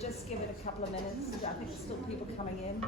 just give it a couple of minutes. I think there's still people coming in.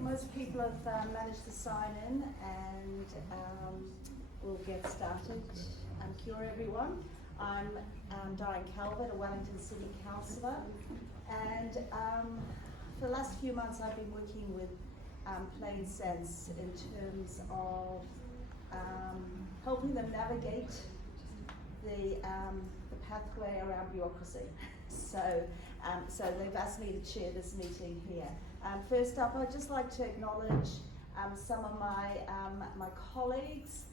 Most people have managed to sign in, and we'll get started. Kia ora everyone. I'm Diane Calvert, a Wellington City Councillor, and for the last few months I've been working with Plain Sense in terms of helping them navigate the pathway around bureaucracy. So they've asked me to chair this meeting here. First up, I'd just like to acknowledge some of my colleagues.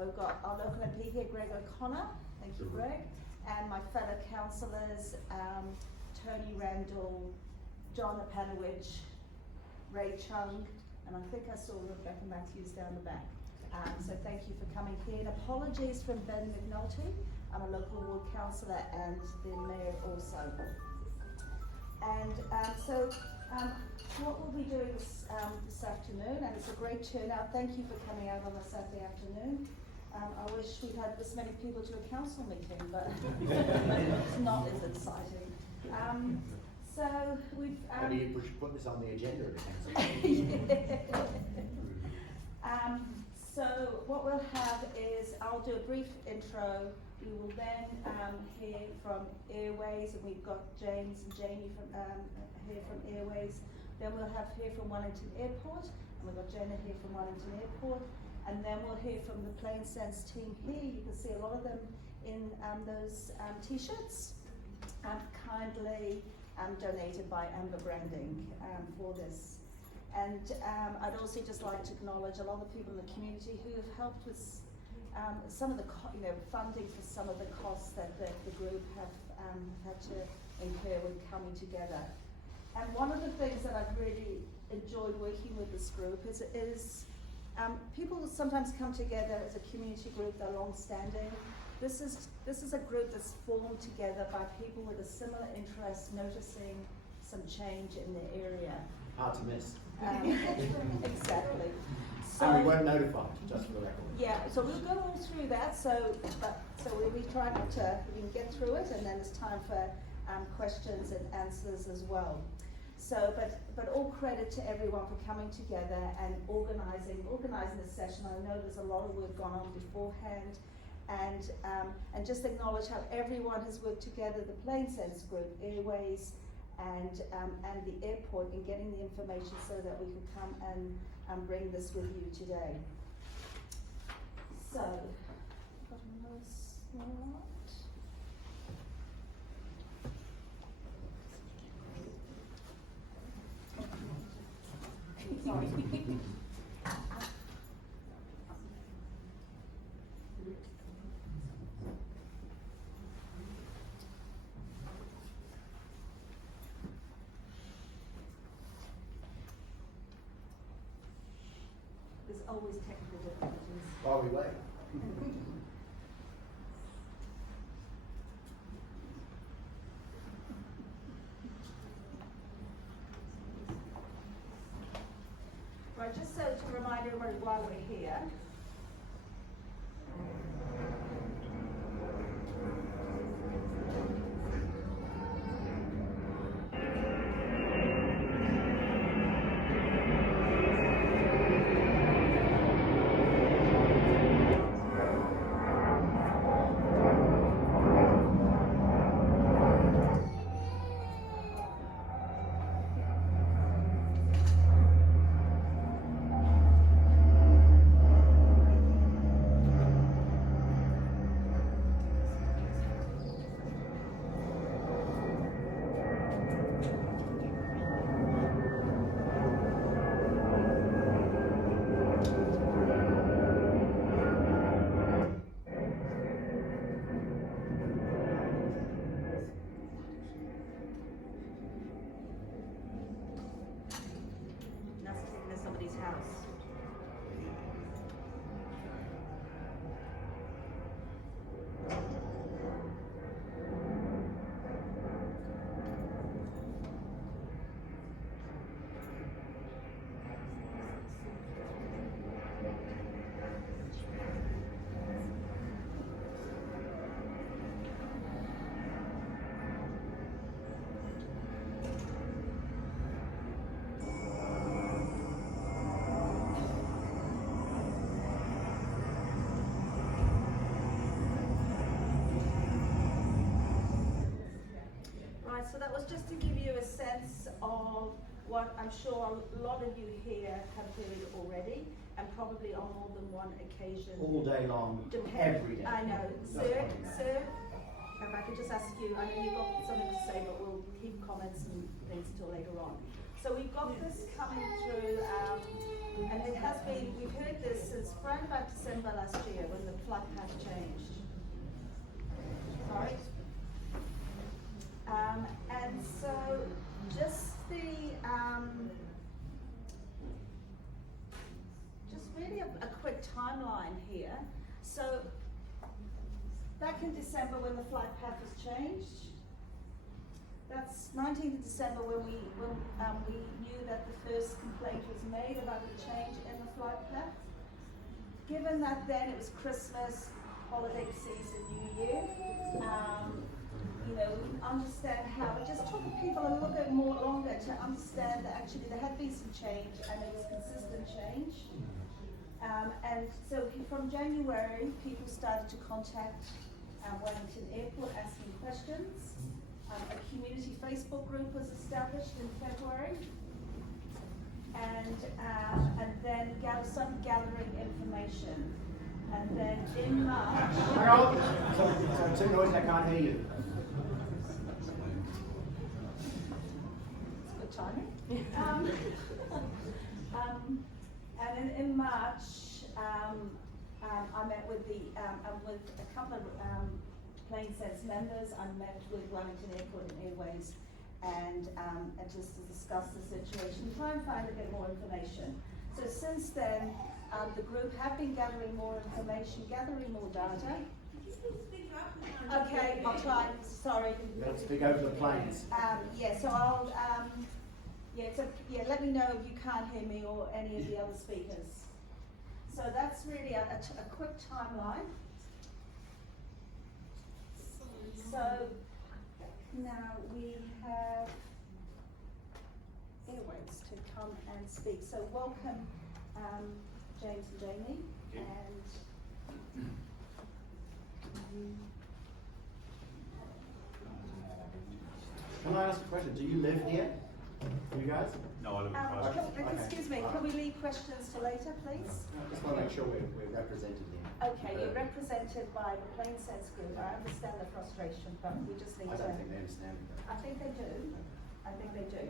We've got our local MP here, Greg O'Connor. Thank you, Greg. And my fellow councillors, Tony Randall, John Apanowicz, Ray Chung, and I think I saw Rebecca Matthews down the back. So thank you for coming here. And apologies from Ben McNulty. I'm a local ward councillor and the mayor also. And what we'll be doing this afternoon, and it's a great turnout. Thank you for coming out on a Saturday afternoon. I wish we'd had this many people to a council meeting, but it's not as exciting. So we've... Maybe you should put this on the agenda of the council. So what we'll have is, I'll do a brief intro. We will then hear from Airways, and we've got James and Jamie from here from Airways. Then we'll hear from Wellington Airport, and we've got Jenna here from Wellington Airport. And then we'll hear from the Plain Sense team here. You can see a lot of them in those t-shirts, kindly donated by Amber Branding for this. And I'd also just like to acknowledge a lot of people in the community who have helped with some of the funding for some of the costs that the group have had to incur with coming together. And one of the things that I've really enjoyed working with this group is people sometimes come together as a community group. They're long-standing. This is a group that's formed together by people with a similar interest, noticing some change in their area. Hard to miss. Exactly. So, and we weren't notified, just for the record. Yeah, so we'll go all through that. So we'll be trying to we can get through it, and then it's time for questions and answers as well. So, but all credit to everyone for coming together and organising this session. I know there's a lot of work gone on beforehand, and just acknowledge how everyone has worked together, the PlaneSense group, Airways, and the airport, in getting the information so that we could come and bring this with you today. So, got another slide. Sorry. There's always technical difficulties. While we wait. Right, just so to remind everybody why we're here. That's somebody's house. Right, so that was just to give you a sense of what I'm sure a lot of you here have heard already, and probably on more than one occasion. All day long, every day. I know. That's Sir, what we know. sir, if I could just ask you, I know you've got something to say, but we'll keep comments and things until later on. So we've got this coming through, and it has been, we've heard this since around about December last year when the flight path changed. Sorry? And so just really a quick timeline here. So back in December when the flight path was changed, that's 19th of December when we knew that the first complaint was made about the change in the flight path. Given that then it was Christmas, holiday season, New Year, you know, we can understand how it just took people a little bit more longer to understand that actually there had been some change and it was consistent change. And so from January, people started to contact Wellington Airport asking questions. A community Facebook group was established in February. And then started gathering information. And then in March... Hang on! So too noisy, I can't hear you. Good timing. And then in March, I met with with a couple of PlaneSense members. I met with Wellington Airport and Airways, and just to discuss the situation, try and find a bit more information. So since then, the group have been gathering more information, gathering more data. Okay, I'll try. Sorry. Let's speak over the planes. Yeah, so I'll, let me know if you can't hear me or any of the other speakers. So that's really a quick timeline. So now we have Airways to come and speak. So welcome, James and Jamie, and Can I ask a question? Do you live here? You guys? No, I live in Christchurch. Excuse me, can we leave questions to later, please? I just want to make sure we're represented here. Okay, you're represented by the Plain Sense Group. I understand the frustration, but we just need I to... don't think they understand it. I think they do. I think they do.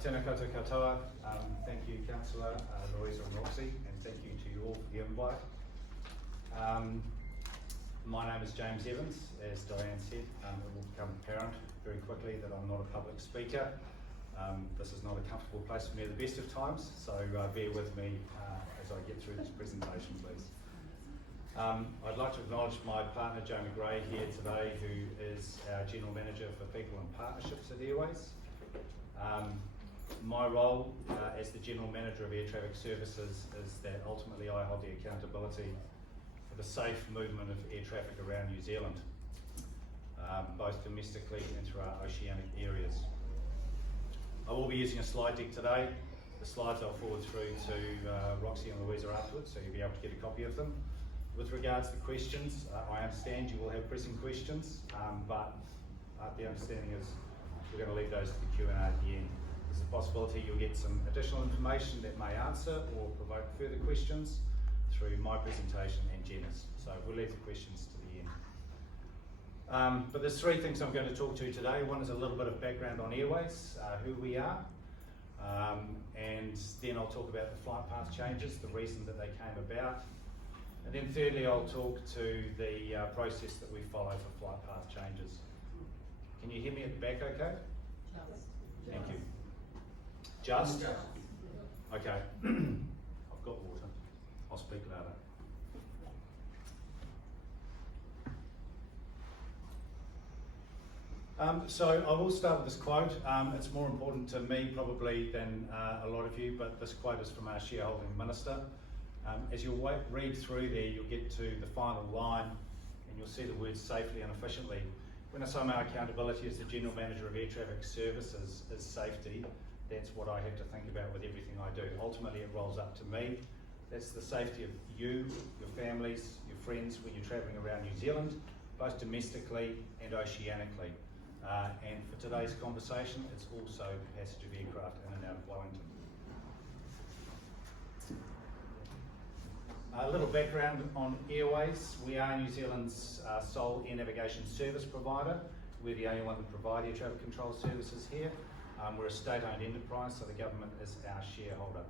Tēnā koutou katoa. Thank you, Councillor Louisa and Roxy, and thank you to you all for the invite. My name is James Evans. As Diane said, it will become apparent very quickly that I'm not a public speaker. This is not a comfortable place for me at the best of times, so bear with me as I get through this presentation, please. I'd like to acknowledge my partner, Joe McGray, here today, who is our General Manager for People and Partnerships at Airways. My role as the General Manager of Air Traffic Services is that ultimately I hold the accountability for the safe movement of air traffic around New Zealand, both domestically and through our oceanic areas. I will be using a slide deck today. The slides I'll forward through to Roxy and Louisa afterwards, so you'll be able to get a copy of them. With regards to questions, I understand you will have pressing questions, but the understanding is we're going to leave those to the Q&A at the end. There's a possibility you'll get some additional information that may answer or provoke further questions through my presentation and Jenna's. So we'll leave the questions to the end. But there's three things I'm going to talk to today. One is a little bit of background on Airways, who we are, and then I'll talk about the flight path changes, the reason that they came about, and then thirdly I'll talk to the process that we follow for flight path changes. Can you hear me at the back okay? Thank you. Just? Okay. I've got water. I'll speak louder. So I will start with this quote. It's more important to me probably than a lot of you, but this quote is from our shareholding minister. As you'll read through there, you'll get to the final line and you'll see the words safely and efficiently. When I say my accountability as the General Manager of Air Traffic Services is safety, that's what I have to think about with everything I do. Ultimately, it rolls up to me. That's the safety of you, your families, your friends when you're travelling around New Zealand, both domestically and oceanically. And for today's conversation, it's also passage of aircraft in and out of Wellington. A little background on Airways. We are New Zealand's sole air navigation service provider. We're the only one that provide air traffic control services here. We're a state-owned enterprise, so the government is our shareholder.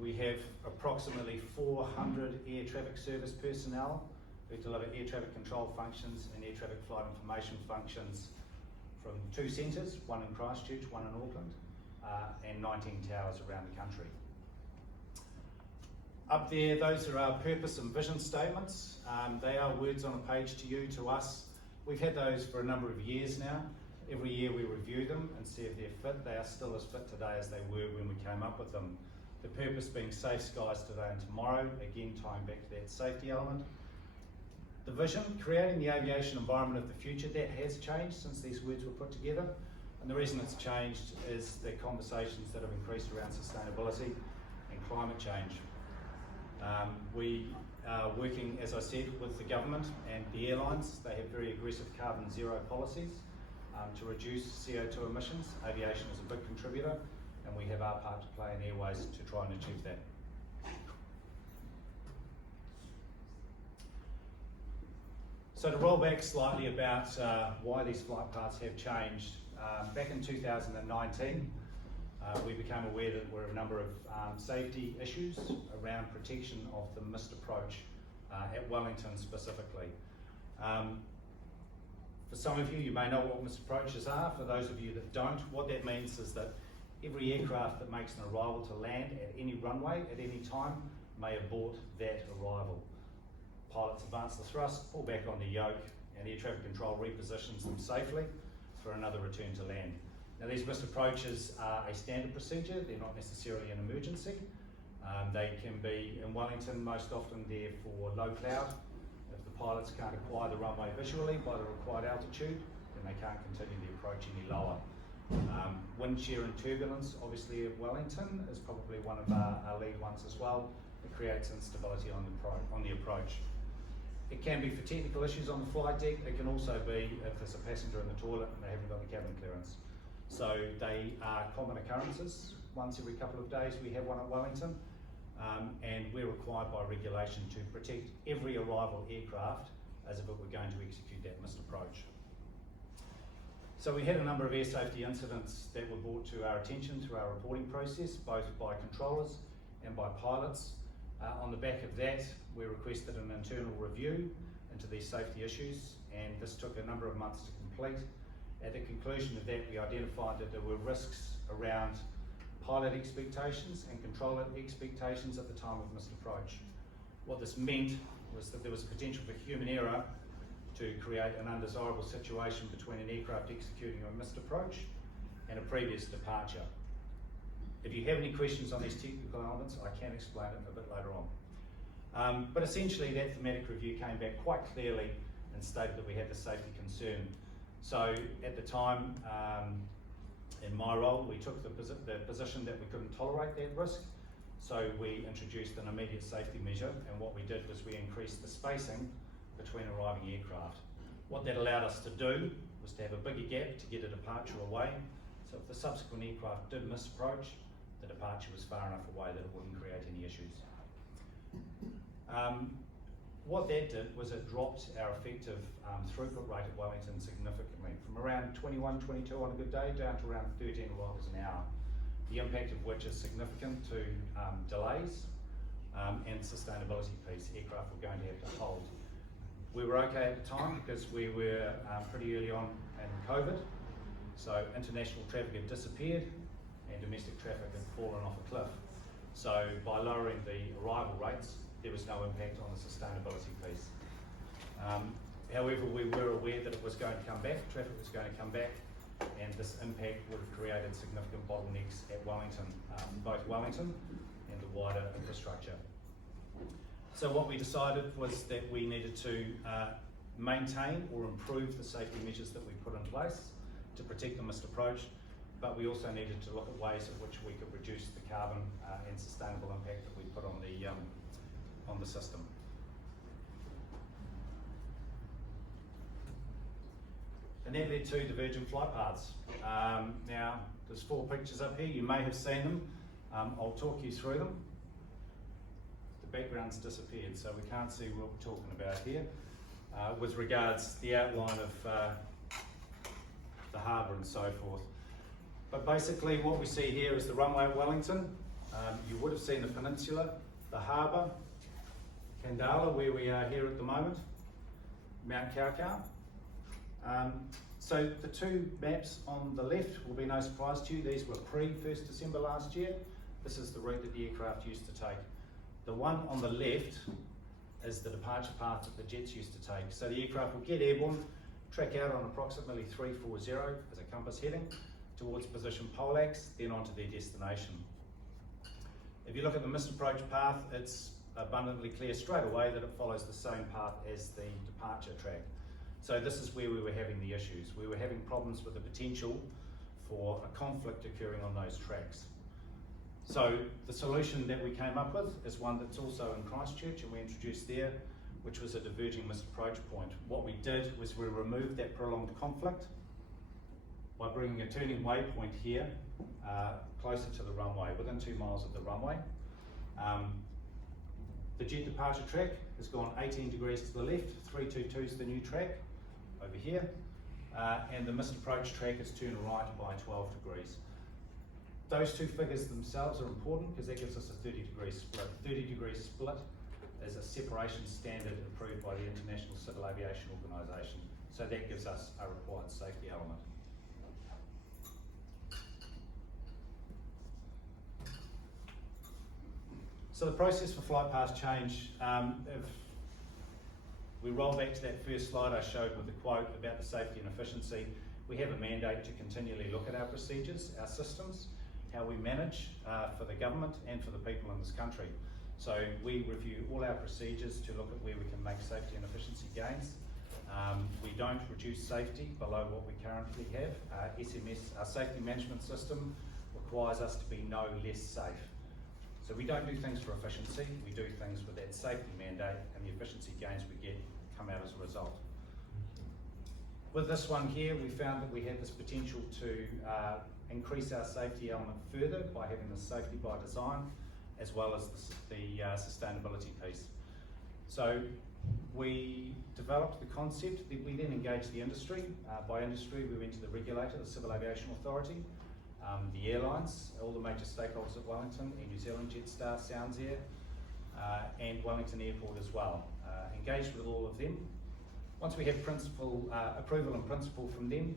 We have approximately 400 air traffic service personnel who deliver air traffic control functions and air traffic flight information functions from 2 centres, one in Christchurch, one in Auckland, and 19 towers around the country. Up there, those are our purpose and vision statements. They are words on a page to you, to us. We've had those for a number of years now. Every year we review them and see if they're fit. They are still as fit today as they were when we came up with them. The purpose being safe skies today and tomorrow, again tying back to that safety element. The vision, creating the aviation environment of the future, that has changed since these words were put together. And the reason it's changed is the conversations that have increased around sustainability and climate change. We are working, as I said, with the government and the airlines. They have very aggressive carbon zero policies to reduce CO2 emissions. Aviation is a big contributor, and we have our part to play in Airways to try and achieve that. So to roll back slightly about why these flight paths have changed, back in 2019, we became aware that there were a number of safety issues around protection of the missed approach at Wellington specifically. For some of you, you may know what missed approaches are. For those of you that don't, what that means is that every aircraft that makes an arrival to land at any runway at any time may abort that arrival. Pilots advance the thrust, pull back on the yoke, and air traffic control repositions them safely for another return to land. Now these missed approaches are a standard procedure, they're not necessarily an emergency. They can be, in Wellington, most often they're for low cloud. If the pilots can't acquire the runway visually by the required altitude, then they can't continue the approach any lower. Wind shear and turbulence, obviously at Wellington, is probably one of our lead ones as well. It creates instability on the approach. It can be for technical issues on the flight deck. It can also be if there's a passenger in the toilet and they haven't got the cabin clearance. So they are common occurrences. Once every couple of days we have one at Wellington, and we're required by regulation to protect every arrival aircraft as if it were going to execute that missed approach. So we had a number of air safety incidents that were brought to our attention through our reporting process, both by controllers and by pilots. On the back of that, we requested an internal review into these safety issues, and this took a number of months to complete. At the conclusion of that, we identified that there were risks around pilot expectations and controller expectations at the time of missed approach. What this meant was that there was a potential for human error to create an undesirable situation between an aircraft executing a missed approach and a previous departure. If you have any questions on these technical elements, I can explain it a bit later on. But essentially that thematic review came back quite clearly and stated that we had the safety concern. So at the time, in my role, we took the position that we couldn't tolerate that risk. So we introduced an immediate safety measure, and what we did was we increased the spacing between arriving aircraft. What that allowed us to do was to have a bigger gap to get a departure away. So if the subsequent aircraft did misapproach, the departure was far enough away that it wouldn't create any issues. What that did was it dropped our effective throughput rate at Wellington significantly, from around 21, 22 on a good day down to around 13 arrivals an hour. The impact of which is significant to delays and sustainability piece aircraft were going to have to hold. We were okay at the time because we were pretty early on in COVID, so international traffic had disappeared and domestic traffic had fallen off a cliff. So by lowering the arrival rates, there was no impact on the sustainability piece. However, we were aware that it was going to come back, traffic was going to come back, and this impact would have created significant bottlenecks at Wellington, both Wellington and the wider infrastructure. So what we decided was that we needed to maintain or improve the safety measures that we put in place to protect the missed approach, but we also needed to look at ways in which we could reduce the carbon and sustainable impact that we put on the system. And that led to divergent flight paths. Now, there's 4 pictures up here. You may have seen them. I'll talk you through them. The background's disappeared, so we can't see what we're talking about here. With regards to the outline of the harbour and so forth. But basically what we see here is the runway at Wellington. You would have seen the peninsula, the harbour, Kandala, where we are here at the moment, Mount Kaukau. So the 2 maps on the left will be no surprise to you. These were pre-1st December last year. This is the route that the aircraft used to take. The one on the left is the departure path that the jets used to take. So the aircraft will get airborne, track out on approximately 340 as a compass heading towards position Polax, then onto their destination. If you look at the missed approach path, it's abundantly clear straight away that it follows the same path as the departure track. So this is where we were having the issues. We were having problems with the potential for a conflict occurring on those tracks. So the solution that we came up with is one that's also in Christchurch, and we introduced there, which was a diverging missed approach point. What we did was we removed that prolonged conflict by bringing a turning waypoint here closer to the runway, within 2 miles of the runway. The jet departure track has gone 18 degrees to the left, 322 is the new track over here, and the missed approach track is turned right by 12 degrees. Those 2 figures themselves are important because that gives us a 30-degree split. 30-degree split is a separation standard approved by the International Civil Aviation Organisation, so that gives us a required safety element. So the process for flight path change, if we roll back to that first slide I showed with the quote about the safety and efficiency, we have a mandate to continually look at our procedures, our systems, how we manage for the government and for the people in this country. So we review all our procedures to look at where we can make safety and efficiency gains. We don't reduce safety below what we currently have. SMS, our safety management system, requires us to be no less safe. So we don't do things for efficiency, we do things with that safety mandate, and the efficiency gains we get come out as a result. With this one here, we found that we had this potential to increase our safety element further by having the safety by design, as well as the sustainability piece. So we developed the concept, we then engaged the industry. By industry, we went to the regulator, the Civil Aviation Authority, the airlines, all the major stakeholders at Wellington, Air New Zealand, Jetstar, Sounds Air, and Wellington Airport as well. Engaged with all of them. Once we had approval in principle from them,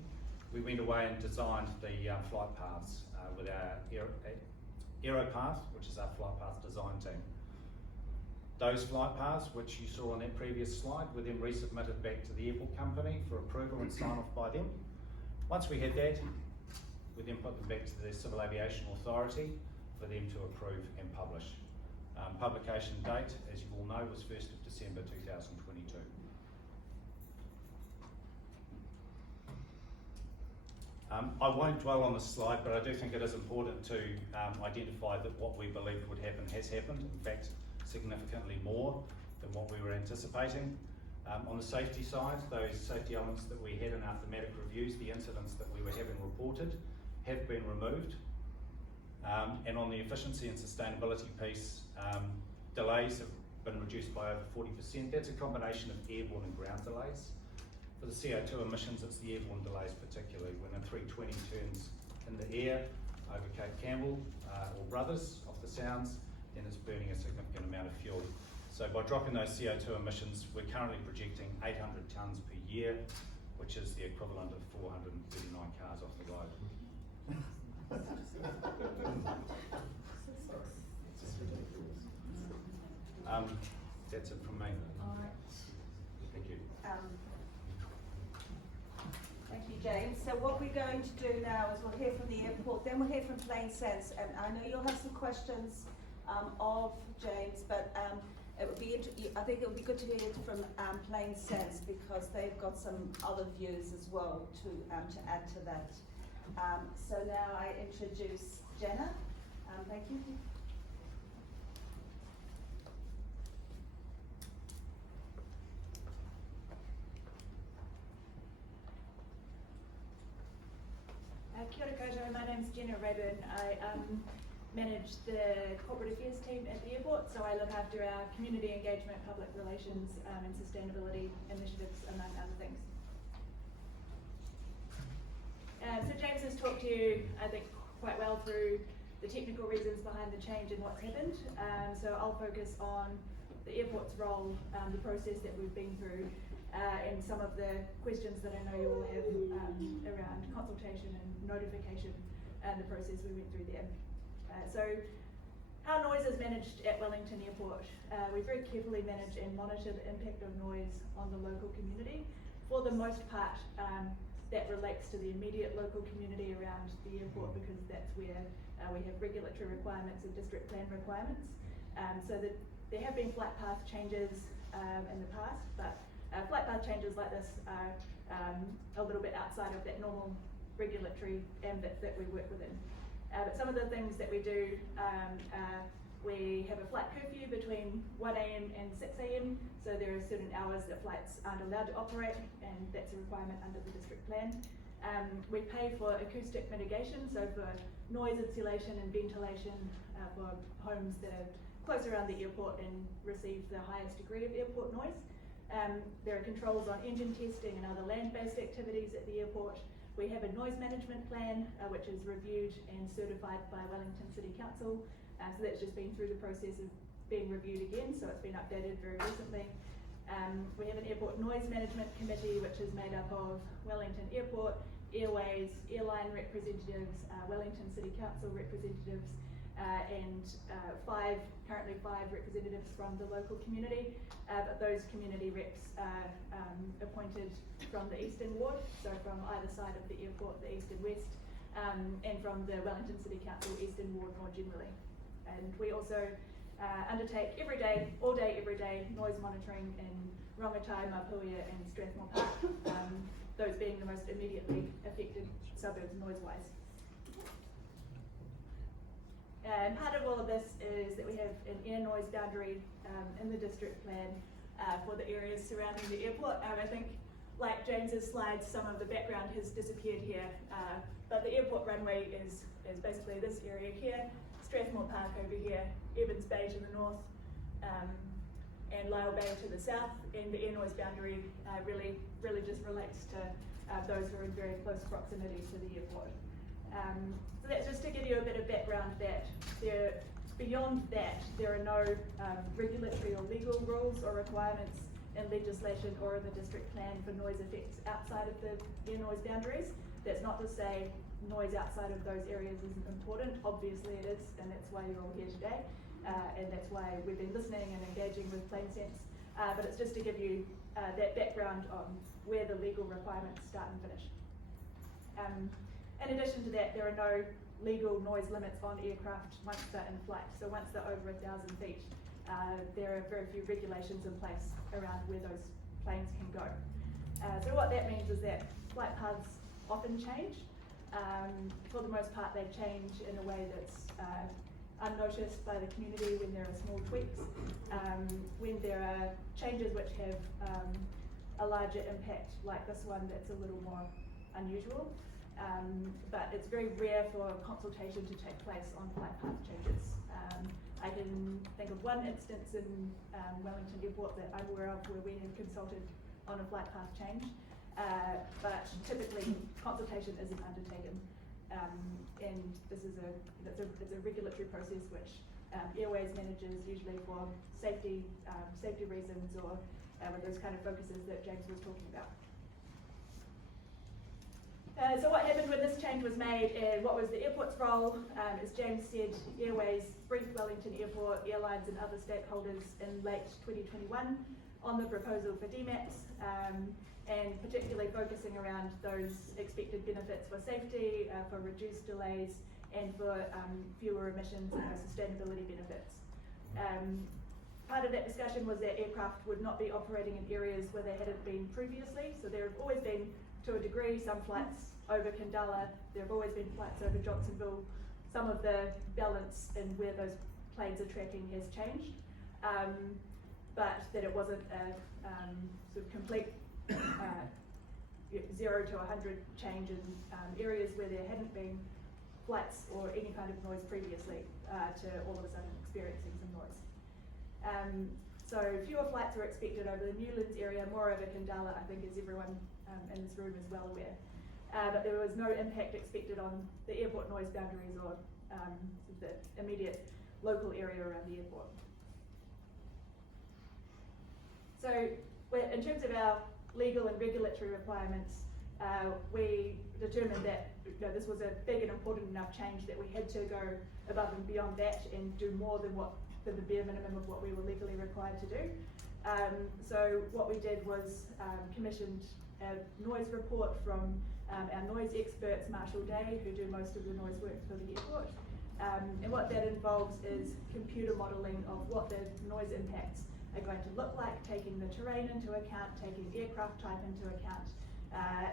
we went away and designed the flight paths with our AeroPath, which is our flight path design team. Those flight paths, which you saw on that previous slide, were then resubmitted back to the airport company for approval and sign off by them. Once we had that, we then put them back to the Civil Aviation Authority for them to approve and publish. Publication date, as you all know, was 1st of December 2022. I won't dwell on this slide, but I do think it is important to identify that what we believed would happen has happened. In fact, significantly more than what we were anticipating. On the safety side, those safety elements that we had in our thematic reviews, the incidents that we were having reported, have been removed. And on the efficiency and sustainability piece, delays have been reduced by over 40%. That's a combination of airborne and ground delays. For the CO2 emissions, it's the airborne delays particularly. When a 320 turns in the air over Cape Campbell or Brothers off the Sounds, then it's burning a significant amount of fuel. So by dropping those CO2 emissions, we're currently projecting 800 tonnes per year, which is the equivalent of 439 cars off the road. That's it from me. All right. Thank you. Thank you, James. So what we're going to do now is we'll hear from the airport, then we'll hear from Plain Sense, and I know you'll have some questions of James, but it would be I think it would be good to hear it from Plain Sense, because they've got some other views as well to add to that. So now I introduce Jenna. Thank you. Kia ora koutou, my name's Jenna Rayburn. I manage the corporate affairs team at the airport, so I look after our community engagement, public relations and sustainability initiatives, among other things. So James has talked to you, I think, quite well through the technical reasons behind the change and what's happened. So I'll focus on the airport's role, the process that we've been through, and some of the questions that I know you all have around consultation and notification and the process we went through there. So how noise is managed at Wellington Airport. We very carefully manage and monitor the impact of noise on the local community. For the most part, that relates to the immediate local community around the airport, because that's where we have regulatory requirements and district plan requirements. So that there have been flight path changes in the past, but flight path changes like this are a little bit outside of that normal regulatory ambit that we work within. But some of the things that we do, we have a flight curfew between 1 AM and 6 AM, so there are certain hours that flights aren't allowed to operate, and that's a requirement under the district plan. We pay for acoustic mitigation, so for noise insulation and ventilation for homes that are close around the airport and receive the highest degree of airport noise. There are controls on engine testing and other land-based activities at the airport. We have a noise management plan, which is reviewed and certified by Wellington City Council. So that's just been through the process of being reviewed again, so it's been updated very recently. We have an airport noise management committee, which is made up of Wellington Airport, Airways, airline representatives, Wellington City Council representatives, and currently five representatives from the local community. But those community reps are appointed from the Eastern Ward, so from either side of the airport, the East and West, and from the Wellington City Council Eastern Ward more generally. And we also undertake every day, all day, every day, noise monitoring in Rangitai, Mapuia and Strathmore Park, those being the most immediately affected suburbs noise-wise. And part of all of this is that we have an air noise boundary in the district plan for the areas surrounding the airport. I think, like James's slides, some of the background has disappeared here, but the airport runway is basically this area here, Strathmore Park over here, Evans Bay to the north, and Lyle Bay to the south, and the air noise boundary really just relates to those who are in very close proximity to the airport. So that's just to give you a bit of background that beyond that, there are no regulatory or legal rules or requirements in legislation or in the district plan for noise effects outside of the air noise boundaries. That's not to say noise outside of those areas isn't important. Obviously it is, and that's why you're all here today, and that's why we've been listening and engaging with Plain Sense. But it's just to give you that background on where the legal requirements start and finish. In addition to that, there are no legal noise limits on aircraft once they're in flight. So once they're over 1,000 feet, there are very few regulations in place around where those planes can go. So what that means is that flight paths often change. For the most part, they change in a way that's unnoticed by the community when there are small tweaks. When there are changes which have a larger impact, like this one that's a little more unusual. But it's very rare for consultation to take place on flight path changes. I can think of one instance in Wellington Airport that I'm aware of where we have consulted on a flight path change, but typically consultation isn't undertaken. And this is it's a regulatory process which Airways manages usually for safety reasons or with those kind of focuses that James was talking about. So what happened when this change was made and what was the airport's role? As James said, Airways briefed Wellington Airport, airlines and other stakeholders in late 2021 on the proposal for DMAPs, and particularly focusing around those expected benefits for safety, for reduced delays and for fewer emissions and sustainability benefits. Part of that discussion was that aircraft would not be operating in areas where they hadn't been previously, so there have always been, to a degree, some flights over Kandala, there have always been flights over Johnsonville. Some of the balance in where those planes are tracking has changed, but that it wasn't a sort of complete 0 to 100 change in areas where there hadn't been flights or any kind of noise previously to all of a sudden experiencing some noise. So fewer flights were expected over the Newlands area, more over Kandala, I think, as everyone in this room is well aware. But there was no impact expected on the airport noise boundaries or the immediate local area around the airport. So in terms of our legal and regulatory requirements, we determined that this was a big and important enough change that we had to go above and beyond that and do more than the bare minimum of what we were legally required to do. So what we did was commissioned a noise report from our noise experts, Marshall Day, who do most of the noise work for the airport. And what that involves is computer modelling of what the noise impacts are going to look like, taking the terrain into account, taking aircraft type into account,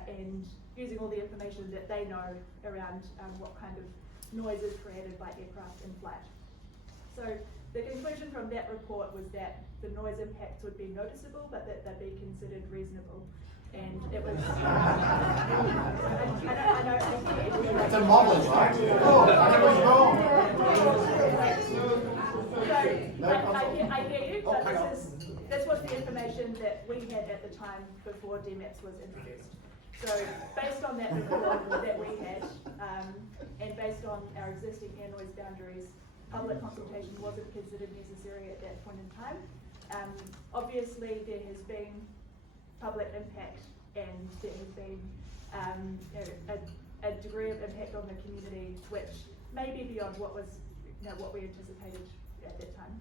and using all the information that they know around what kind of noise is created by aircraft in flight. So the conclusion from that report was that the noise impacts would be noticeable, but that they'd be considered reasonable. And it was. I know. It's a model, right? Oh, I was wrong. I hear you, but this was the information that we had at the time before DMAPs was introduced. So based on that report that we had, and based on our existing air noise boundaries, public consultation wasn't considered necessary at that point in time. Obviously, there has been public impact, and there has been a degree of impact on the community, which may be beyond what was what we anticipated at that time.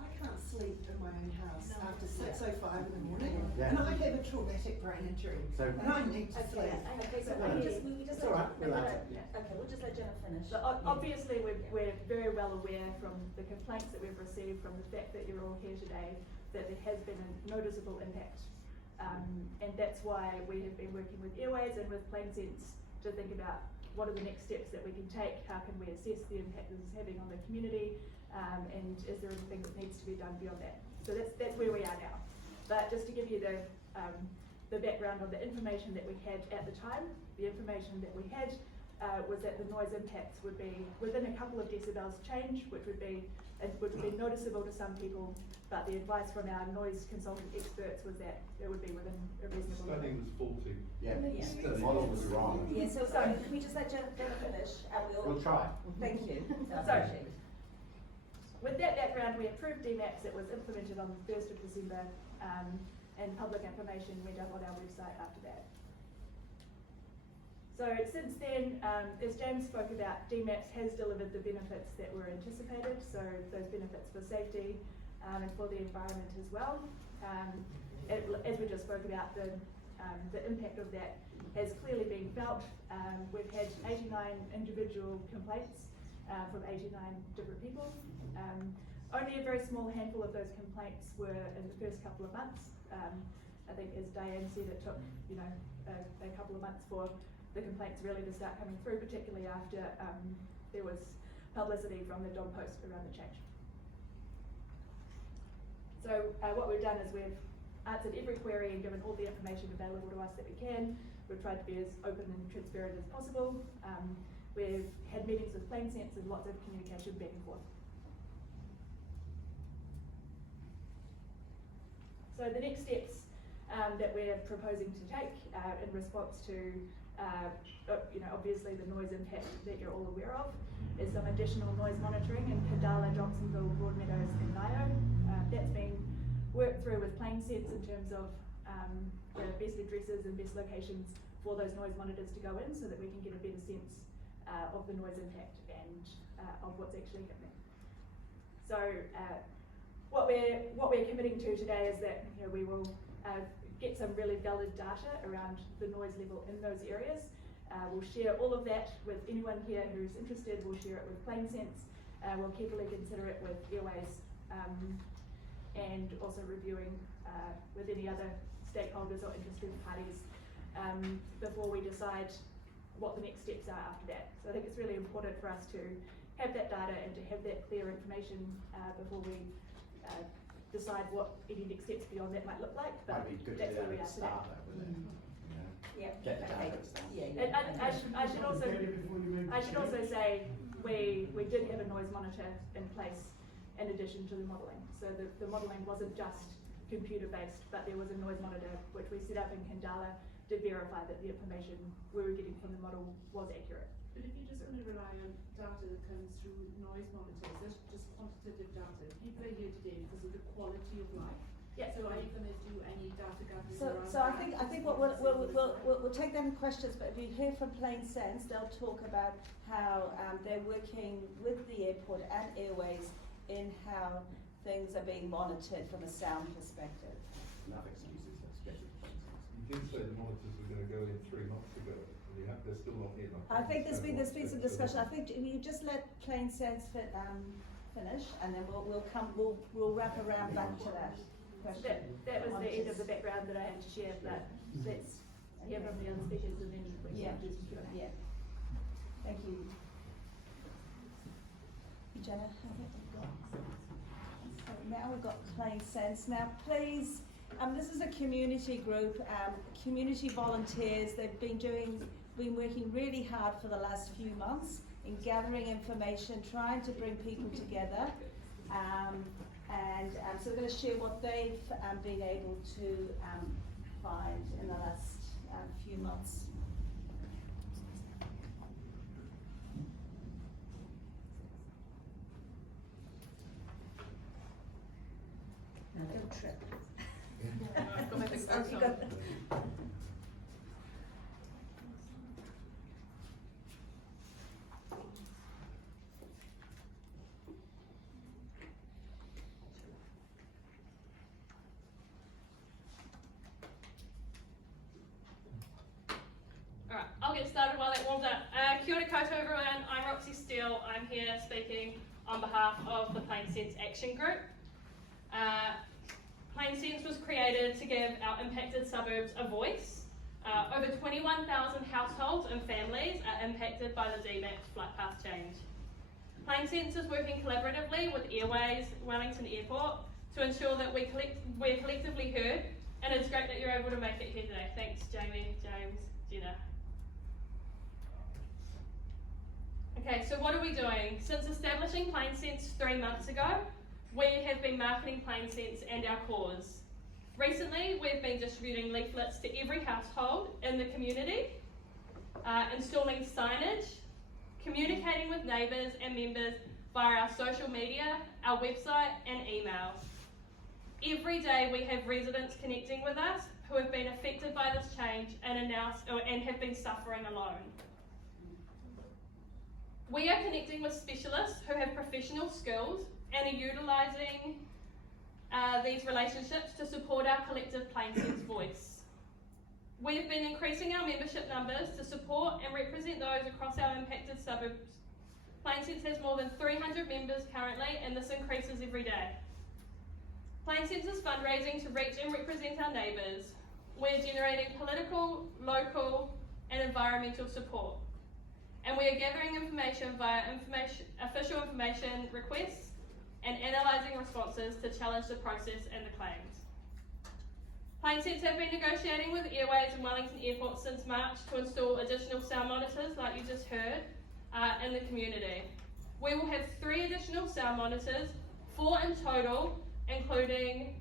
I can't sleep in my own house after 6:05 in the morning, Yeah. and I have a traumatic brain injury, So- and I need to sleep. Okay, so No, we just it's all right, relax. Okay, we'll just let Jenna gonna finish. So obviously, we're very well aware from the complaints that we've received, from the fact that you're all here today, that there has been a noticeable impact. And that's why we have been working with Airways and with Plain Sense to think about what are the next steps that we can take, how can we assess the impact this is having on the community, and is there anything that needs to be done beyond that. So that's where we are now. But just to give you the background on the information that we had at the time, the information that we had was that the noise impacts would be within a couple of decibels change, which would be noticeable to some people, but the advice from our noise consultant experts was that it would be within a reasonable Study limit. was 40. Yeah, Yeah. the model was wrong. Yeah, so can we just let Jenna finish and We'll try. thank you. I So- appreciate it. With that background, we approved DMAPS. It was implemented on the 1st of December, and public information went up on our website after that. So since then, as James spoke about, DMAPS has delivered the benefits that were anticipated, so those benefits for safety and for the environment as well. As we just spoke about, the impact of that has clearly been felt. We've had 89 individual complaints from 89 different people. Only a very small handful of those complaints were in the first couple of months. I think, as Diane said, it took a couple of months for the complaints really to start coming through, particularly after there was publicity from the Don Post around the change. So what we've done is we've answered every query and given all the information available to us that we can. We've tried to be as open and transparent as possible. We've had meetings with Plain Sense and lots of communication back and forth. So the next steps that we're proposing to take in response to, obviously the noise impact that you're all aware of, is some additional noise monitoring in Kadala, Johnsonville, Broadmeadows and Nio. That's been worked through with Plain Sense in terms of the best addresses and best locations for those noise monitors to go in, so that we can get a better sense of the noise impact and of what's actually happening. So what we're committing to today is that we will get some really valid data around the noise level in those areas. We'll share all of that with anyone here who's interested. We'll share it with Plain Sense. We'll carefully consider it with Airways, and also reviewing with any other stakeholders or interested parties before we decide what the next steps are after that. So I think it's really important for us to have that data and to have that clear information before we decide what any next steps beyond that might look like. But Might be good to that's do where we that are at the today. start though, wouldn't it? Yeah. Get the Okay. data at the start. Yeah. And I should also say we did have a noise monitor in place in addition to the modelling. So the modelling wasn't just computer based, but there was a noise monitor which we set up in Kandala to verify that the information we were getting from the model was accurate. But if you just only rely on data that comes through noise monitors, that's just quantitative data. People are here today because of the quality of life. Yeah. So are you going to do any data gathering So around I think what we'll take them questions, but if you hear from Plain Sense, they'll talk about how they're working with the airport and Airways in how things are being monitored from a sound perspective. Enough excuses, especially for instance. You did say the monitors were going to go in 3 months ago, and they're still not here. I think there's been some discussion. I think you just let Plain Sense finish, and then we'll wrap around back to that question. That was the end of the background that I had to share, but let's hear from the other speakers and then we Yeah. can do some Q&A. Yeah. Thank you. Jenna, I think we've got. So now we've got Plain Sense. Now please, this is a community group, community volunteers. They've been working really hard for the last few months in gathering information, trying to bring people together. So we're going to share what they've been able to find in the last few months. No, don't trip. Oh, you got- Alright, I'll get started while that warms Kia ora koutou everyone, I'm Roxy Steele. I'm here speaking on behalf of the Plain Sense Action Group. Plain Sense was created to give our impacted suburbs a voice. Over 21,000 households and families are impacted by the DMAP's flight path change. Plain Sense is working collaboratively with Airways, Wellington Airport to ensure that we're collectively heard, and it's great that you're able to make it here today. Thanks Jamie, James, Jenna. Okay, so what are we doing? Since establishing Plain Sense 3 months ago, we have been marketing Plain Sense and our cause. Recently, we've been distributing leaflets to every household in the community, installing signage, communicating with neighbours and members via our social media, our website and email. Every day we have residents connecting with us who have been affected by this change and have been suffering alone. We are connecting with specialists who have professional skills and are utilising these relationships to support our collective Plain Sense voice. We have been increasing our membership numbers to support and represent those across our impacted suburbs. Plain Sense has more than 300 members currently, and this increases every day. Plain Sense is fundraising to reach and represent our neighbours. We're generating political, local and environmental support. And we are gathering information via official information requests and analysing responses to challenge the process and the claims. Plain Sense have been negotiating with Airways and Wellington Airport since March to install additional sound monitors, like you just heard, in the community. We will have 3 additional sound monitors, 4 in total, including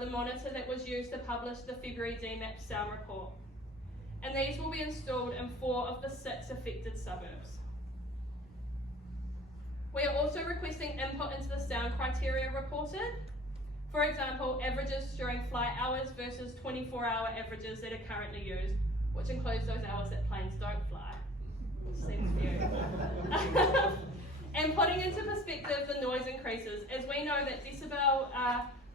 the monitor that was used to publish the February DMAP sound report. And these will be installed in 4 of the 6 affected suburbs. We are also requesting input into the sound criteria reported. For example, averages during flight hours versus 24-hour averages that are currently used, which includes those hours that planes don't fly. Seems few. And putting into perspective the noise increases, as we know that decibel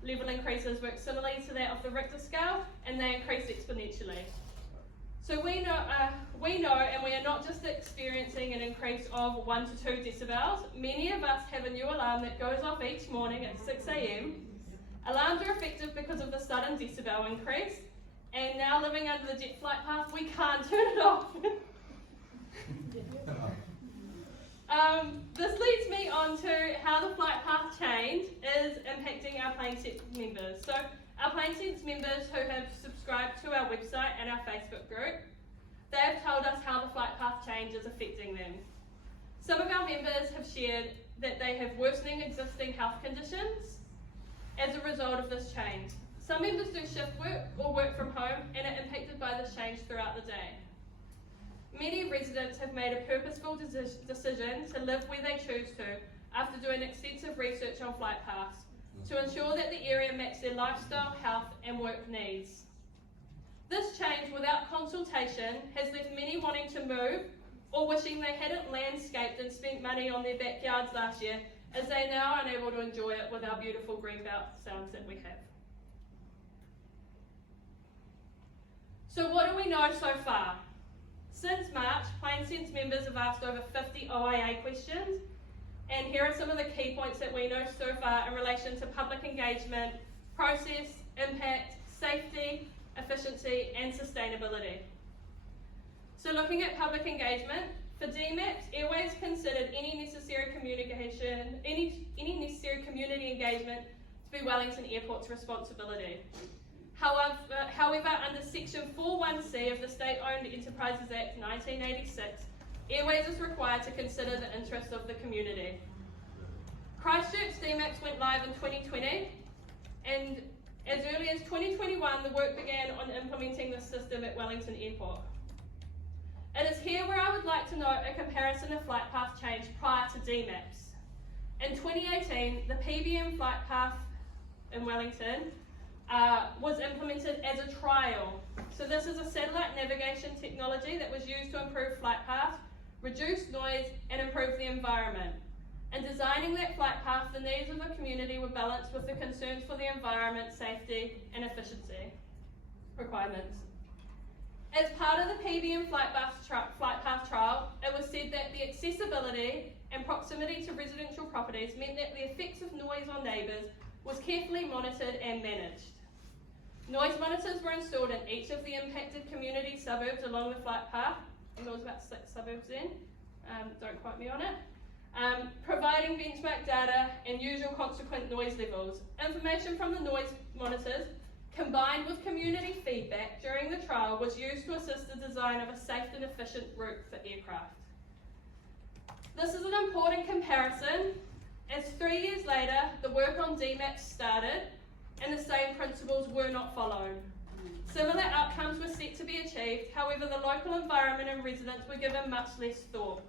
level increases work similarly to that of the Richter scale, and they increase exponentially. So we know, and we are not just experiencing an increase of 1 to 2 decibels. Many of us have a new alarm that goes off each morning at 6 a.m. Alarms are effective because of the sudden decibel increase, and now living under the jet flight path, we can't turn it off. This leads me on to how the flight path change is impacting our Plain Sense members. So our Plain Sense members who have subscribed to our website and our Facebook group, they have told us how the flight path change is affecting them. Some of our members have shared that they have worsening existing health conditions as a result of this change. Some members do shift work or work from home and are impacted by this change throughout the day. Many residents have made a purposeful decision to live where they choose to after doing extensive research on flight paths to ensure that the area matches their lifestyle, health and work needs. This change without consultation has left many wanting to move or wishing they hadn't landscaped and spent money on their backyards last year, as they are now unable to enjoy it with our beautiful greenbelt sounds that we have. So what do we know so far? Since March, Plain Sense members have asked over 50 OIA questions, and here are some of the key points that we know so far in relation to public engagement, process, impact, safety, efficiency and sustainability. So looking at public engagement, for DMAPs, Airways considered any necessary communication, any necessary community engagement to be Wellington Airport's responsibility. However, under Section 4.1c of the State-Owned Enterprises Act 1986, Airways is required to consider the interests of the community. Christchurch DMAPs went live in 2020, and as early as 2021, the work began on implementing the system at Wellington Airport. It is here where I would like to note a comparison of flight path change prior to DMAPs. In 2018, the PBM flight path in Wellington was implemented as a trial. So this is a satellite navigation technology that was used to improve flight paths, reduce noise and improve the environment. In designing that flight path, the needs of the community were balanced with the concerns for the environment, safety and efficiency requirements. As part of the PBM flight path trial, accessibility and proximity to residential properties meant that the effects of noise on neighbours was carefully monitored and managed. Noise monitors were installed in each of the impacted community suburbs along the flight path, and there was about 6 suburbs then, don't quote me on it, providing benchmark data and usual consequent noise levels. Information from the noise monitors combined with community feedback during the trial was used to assist the design of a safe and efficient route for aircraft. This is an important comparison as 3 years later the work on DMAPs started and the same principles were not followed. Similar outcomes were set to be achieved, however the local environment and residents were given much less thought.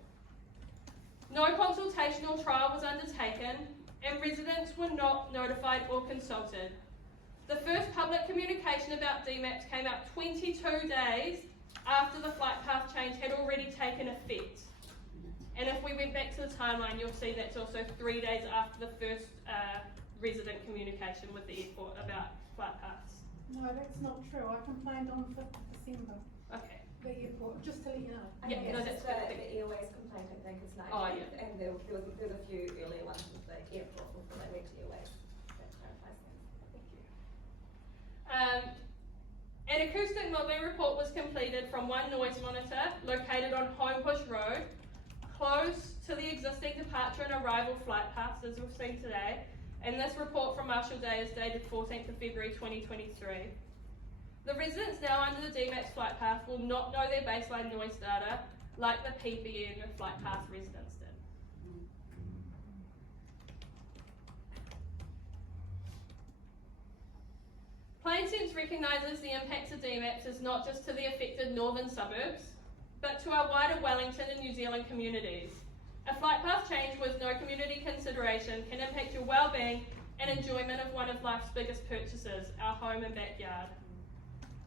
No consultational trial was undertaken and residents were not notified or consulted. The first public communication about DMAPs came out 22 days after the flight path change had already taken effect. And if we went back to the timeline, you'll see that's also 3 days after the first resident communication with the airport about flight paths. No, that's not true. I complained on the 5th of December. Okay. The airport, just to let you know. Yeah, no, that's good. The Airways complaint, I think, is 19th. Oh, yeah. And there was a few earlier ones with the airport before they went to Airways. That clarifies things. Thank you. An acoustic modelling report was completed from one noise monitor located on Homebush Road, close to the existing departure and arrival flight paths as we've seen today, and this report from Marshall Day is dated 14th of February 2023. The residents now under the DMAPs flight path will not know their baseline noise data like the PPN flight path residents did. PlaneSense recognises the impacts of DMAPs as not just to the affected northern suburbs, but to our wider Wellington and New Zealand communities. A flight path change with no community consideration can impact your well-being and enjoyment of one of life's biggest purchases, our home and backyard.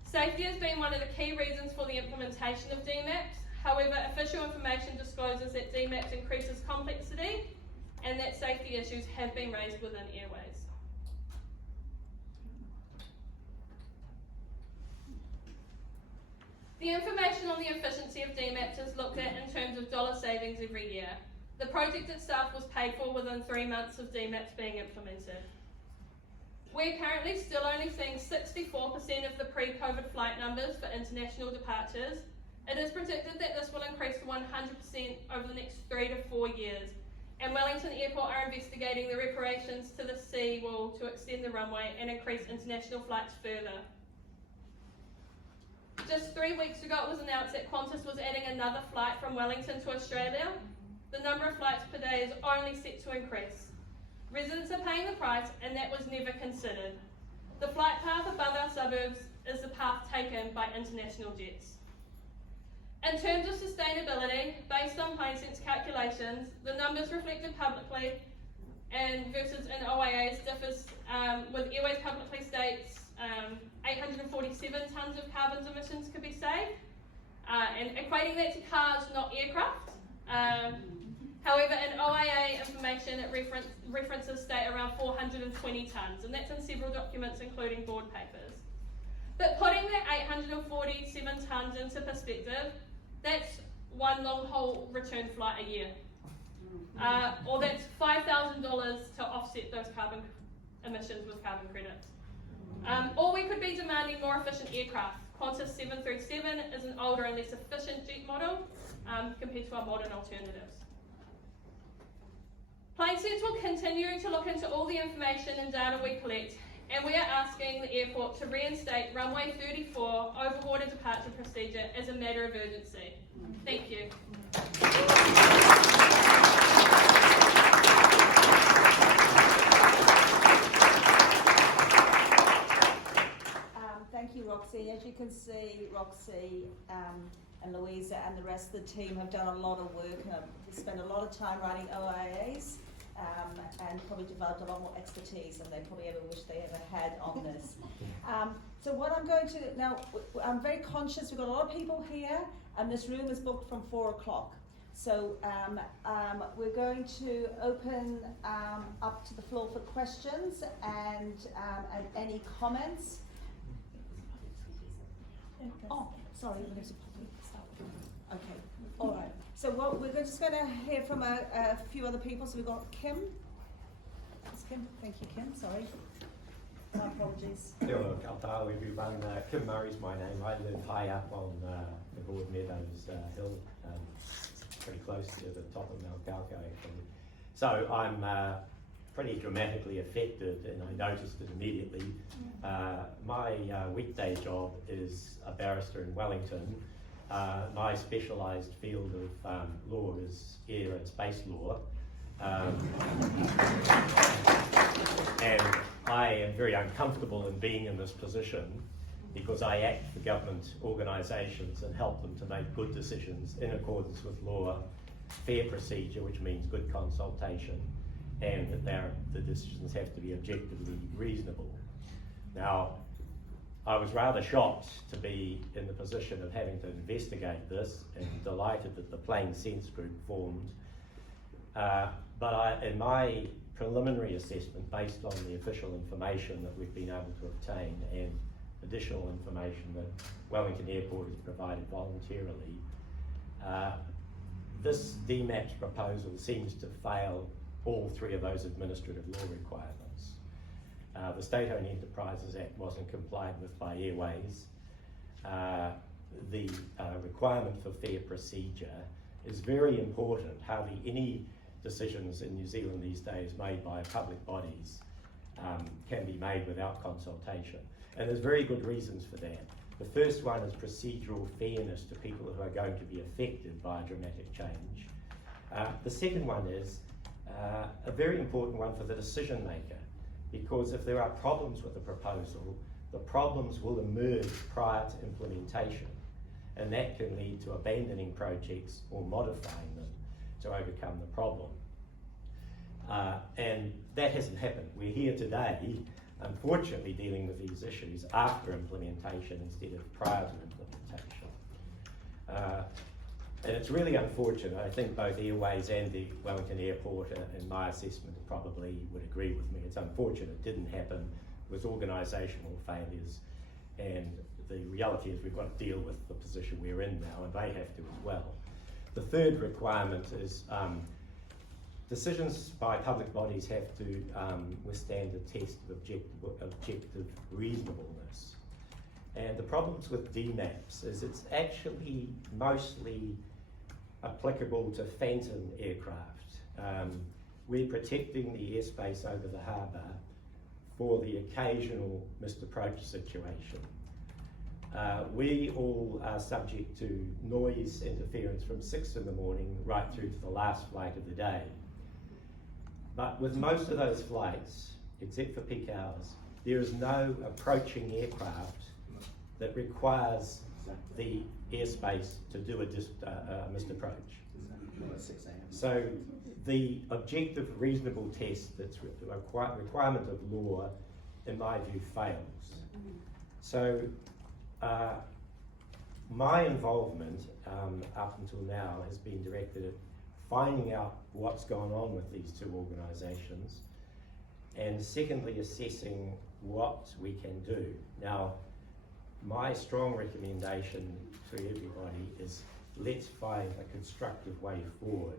Safety has been one of the key reasons for the implementation of DMAPs. However, official information discloses that DMAPs increases complexity and that safety issues have been raised within Airways. The information on the efficiency of DMAPs is looked at in terms of dollar savings every year. The project itself was paid for within 3 months of DMAPs being implemented. We're currently still only seeing 64% of the pre-COVID flight numbers for international departures. It is predicted that this will increase to 100% over the next 3 to 4 years, and Wellington Airport are investigating the reparations to the seawall to extend the runway and increase international flights further. Just 3 weeks ago it was announced that Qantas was adding another flight from Wellington to Australia. The number of flights per day is only set to increase. Residents are paying the price and that was never considered. The flight path above our suburbs is the path taken by international jets. In terms of sustainability, based on PlaneSense calculations, the numbers reflected publicly and versus in OIAs differs, with Airways publicly states 847 tonnes of carbon emissions could be saved, and equating that to cars, not aircraft. However, in OIA information, it references state around 420 tonnes, and that's in several documents, including board papers. But putting that 847 tonnes into perspective, that's one long-haul return flight a year. Or that's $5,000 to offset those carbon emissions with carbon credits. Or we could be demanding more efficient aircraft. Qantas 737 is an older and less efficient jet model compared to our modern alternatives. PlaneSense will continue to look into all the information and data we collect, and we are asking the airport to reinstate runway 34 overboard departure procedure as a matter of urgency. Thank you. Thank you, Roxy. As you can see, Roxy and Louisa and the rest of the team have done a lot of work and have spent a lot of time writing OIAs and probably developed a lot more expertise than they probably ever wish they ever had on this. So what I'm going to, now I'm very conscious, we've got a lot of people here and this room is booked from 4 o'clock. So we're going to open up to the floor for questions and any comments. Oh, sorry, there's a public. Okay, all right. So we're just going to hear from a few other people. So we've got Kim. That's Kim. Thank you, Kim. Sorry. My apologies. Kia ora koutou everyone. Kim Murray's my name. I live high up on the Broadmeadows Hill, pretty close to the top of Mount Kauko actually. So I'm pretty dramatically affected, and I noticed it immediately. My weekday job is a barrister in Wellington. My specialised field of law is air and space law. And I am very uncomfortable in being in this position because I act for government organisations and help them to make good decisions in accordance with law, fair procedure, which means good consultation, and that the decisions have to be objectively reasonable. Now, I was rather shocked to be in the position of having to investigate this, and delighted that the Plain Sense Group formed. But in my preliminary assessment, based on the official information that we've been able to obtain and additional information that Wellington Airport has provided voluntarily, this DMAP's proposal seems to fail all three of those administrative law requirements. The State-Owned Enterprises Act wasn't complied with by Airways. The requirement for fair procedure is very important. Hardly any decisions in New Zealand these days made by public bodies can be made without consultation. And there's very good reasons for that. The first one is procedural fairness to people who are going to be affected by a dramatic change. The second one is a very important one for the decision maker, because if there are problems with the proposal, the problems will emerge prior to implementation, and that can lead to abandoning projects or modifying them to overcome the problem. And that hasn't happened. We're here today, unfortunately, dealing with these issues after implementation instead of prior to implementation. And it's really unfortunate. I think both Airways and the Wellington Airport, in my assessment, probably would agree with me. It's unfortunate it didn't happen with organisational failures, and the reality is we've got to deal with the position we're in now, and they have to as well. The third requirement is decisions by public bodies have to withstand the test of objective reasonableness. And the problems with DMAPs is it's actually mostly applicable to phantom aircraft. We're protecting the airspace over the harbour for the occasional missed approach situation. We all are subject to noise interference from 6 in the morning right through to the last flight of the day. But with most of those flights, except for peak hours, there is no approaching aircraft that requires the airspace to do a missed approach. So the objective reasonable test that's a requirement of law, in my view, fails. So my involvement up until now has been directed at finding out what's gone on with these two organisations, and secondly, assessing what we can do. Now, my strong recommendation to everybody is let's find a constructive way forward.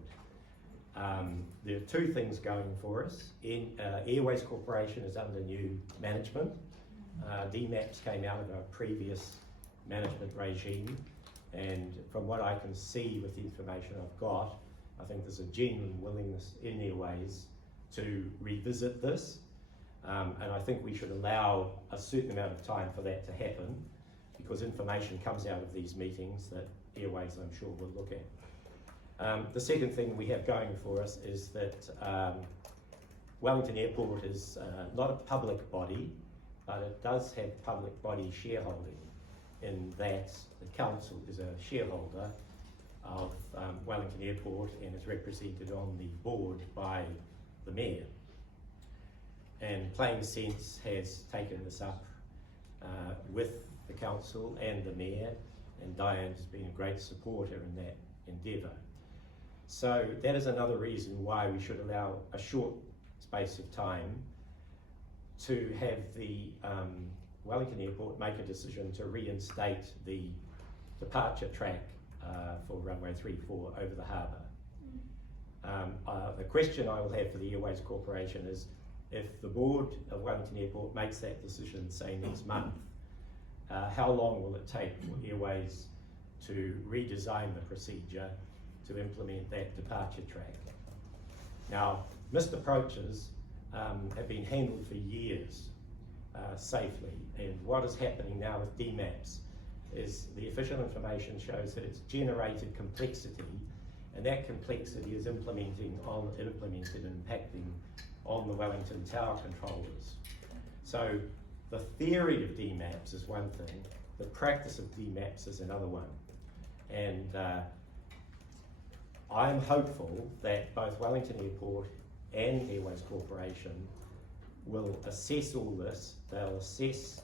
There are two things going for us. Airways Corporation is under new management. DMAPs came out of a previous management regime, and from what I can see with the information I've got, I think there's a genuine willingness in Airways to revisit this, and I think we should allow a certain amount of time for that to happen, because information comes out of these meetings that Airways, I'm sure, will look at. The second thing we have going for us is that Wellington Airport is not a public body, but it does have public body shareholding, in that the council is a shareholder of Wellington Airport and is represented on the board by the mayor. And Plain Sense has taken this up with the council and the mayor, and Diane has been a great supporter in that endeavour. So that is another reason why we should allow a short space of time to have the Wellington Airport make a decision to reinstate the departure track for runway 34 over the harbour. The question I will have for the Airways Corporation is, if the board of Wellington Airport makes that decision, say next month, how long will it take for Airways to redesign the procedure to implement that departure track? Now, missed approaches have been handled for years safely, and what is happening now with DMAPs is the official information shows that it's generated complexity, and that complexity is implemented and impacting on the Wellington Tower controllers. So the theory of DMAPs is one thing, the practice of DMAPs is another one. And I'm hopeful that both Wellington Airport and Airways Corporation will assess all this. They'll assess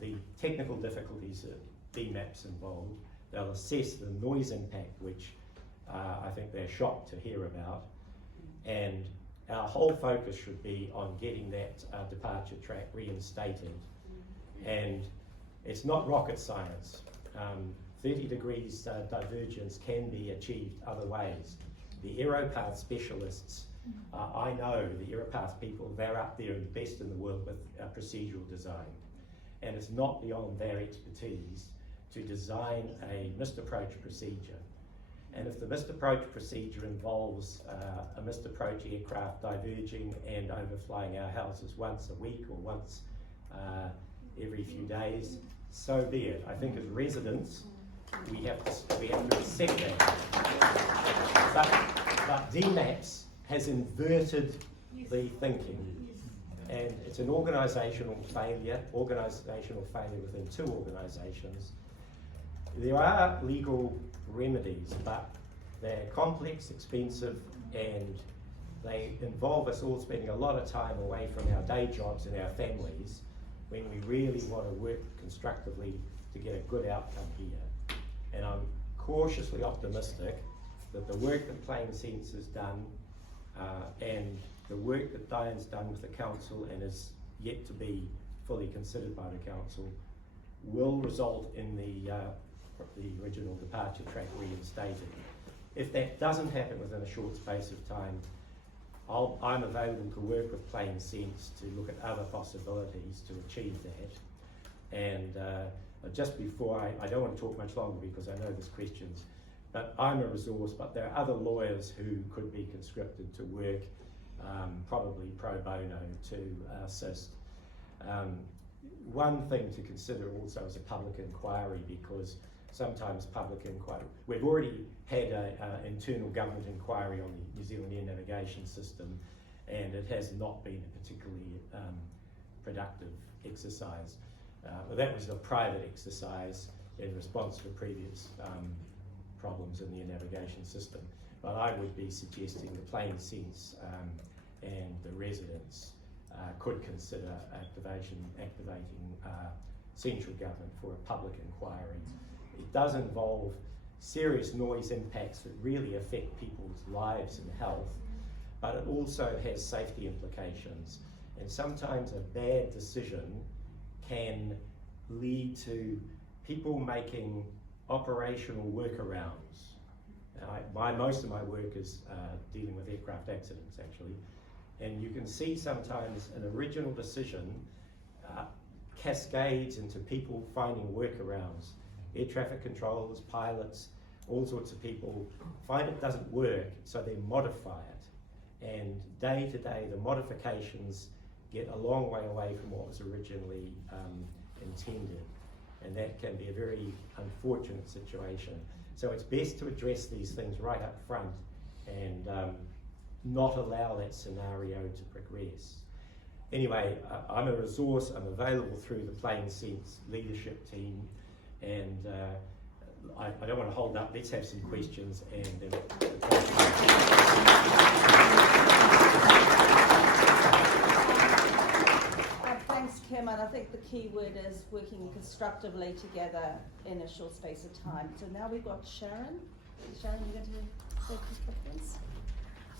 the technical difficulties that DMAPs involve. They'll assess the noise impact, which I think they're shocked to hear about. And our whole focus should be on getting that departure track reinstated. And it's not rocket science. 30 degrees divergence can be achieved other ways. The Aeropath specialists, I know the Aeropath people, they're up there and best in the world with procedural design. And it's not beyond their expertise to design a missed approach procedure. And if the missed approach procedure involves a missed approach aircraft diverging and overflying our houses once a week or once every few days, so be it. I think as residents, we have to accept that. But DMAPs has inverted the thinking, and it's an organisational failure within two organisations. There are legal remedies, but they're complex, expensive, and they involve us all spending a lot of time away from our day jobs and our families when we really want to work constructively to get a good outcome here. And I'm cautiously optimistic that the work that Plain Sense has done and the work that Diane's done with the council and is yet to be fully considered by the council will result in the original departure track reinstated. If that doesn't happen within a short space of time, I'm available to work with Plain Sense to look at other possibilities to achieve that. And just before, I don't want to talk much longer because I know there's questions, but I'm a resource, but there are other lawyers who could be conscripted to work, probably pro bono, to assist. One thing to consider also is a public inquiry, because sometimes public inquiry, we've already had an internal government inquiry on the New Zealand Air Navigation System, and it has not been a particularly productive exercise. That was a private exercise in response to previous problems in the air navigation system. But I would be suggesting the Plain Sense and the residents could consider activating central government for a public inquiry. It does involve serious noise impacts that really affect people's lives and health, but it also has safety implications. And sometimes a bad decision can lead to people making operational workarounds. Most of my work is dealing with aircraft accidents, actually. And you can see sometimes an original decision cascades into people finding workarounds. Air traffic controllers, pilots, all sorts of people find it doesn't work, so they modify it. And day to day, the modifications get a long way away from what was originally intended. And that can be a very unfortunate situation. So it's best to address these things right up front and not allow that scenario to progress. Anyway, I'm a resource, I'm available through the Plain Sense leadership team, and I don't want to hold up, let's have some questions and then Thanks, Kim, and I think the key word is working constructively together in a short space of time. So now we've got Sharon. Sharon, you're going to say a few things?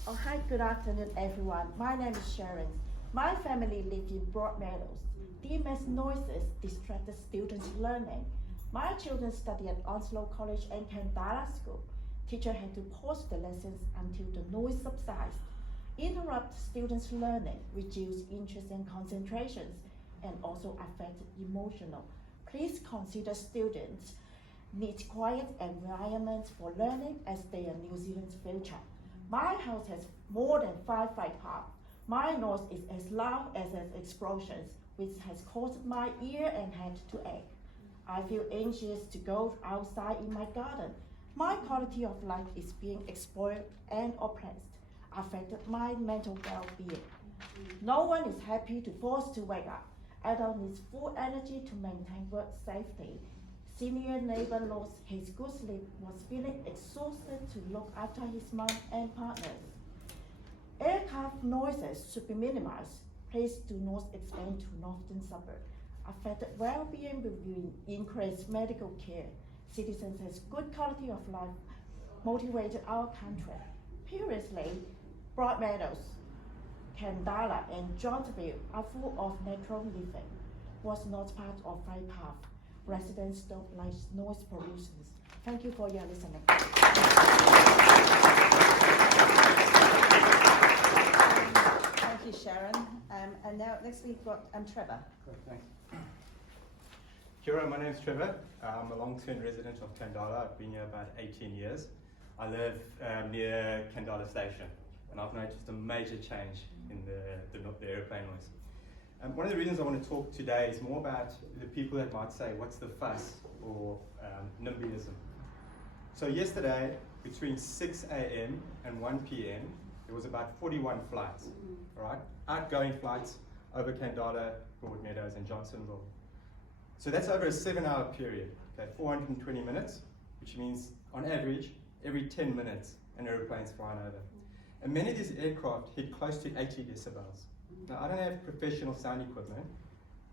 Oh, hi, good afternoon, everyone. My name is Sharon. My family lives in Broadmeadows. DMS noises distract the students' learning. My children study at Onslow College and Kandala School. Teacher had to pause the lessons until the noise subsides, interrupt students' learning, reduce interest and concentrations, and also affect emotional. Please consider students need quiet environments for learning as they are New Zealand's future. My house has more than 5 fire paths. My noise is as loud as explosions, which has caused my ear and head to ache. I feel anxious to go outside in my garden. My quality of life is being spoiled and oppressed, affected my mental well-being. No one is happy to force to wake up. Adult needs full energy to maintain work safety. Senior neighbor lost his good sleep, was feeling exhausted to look after his mom and partners. Aircraft noises should be minimized. Please do not expand to northern suburb. Affected well-being will increase medical care. Citizens has good quality of life, motivated our country. Previously, Broadmeadows, Kandala and Johnsville are full of natural living. Was not part of flight path. Residents don't like noise pollution. Thank you for your listening. Thank you, Sharon. And now next we've got Trevor. Great, thanks. Kia ora, my name's Trevor. I'm a long-term resident of Kandala. I've been here about 18 years. I live near Kandala Station, and I've noticed a major change in the airplane noise. One of the reasons I want to talk today is more about the people that might say, what's the fuss, or NIMBYism. So yesterday, between 6 a.m. and 1 p.m., there was about 41 flights, right? Outgoing flights over Kandala, Broadmeadows and Johnsonville. So that's over a 7-hour period, okay, 420 minutes, which means on average, every 10 minutes, an airplane's flying over. And many of these aircraft hit close to 80 decibels. Now, I don't have professional sound equipment,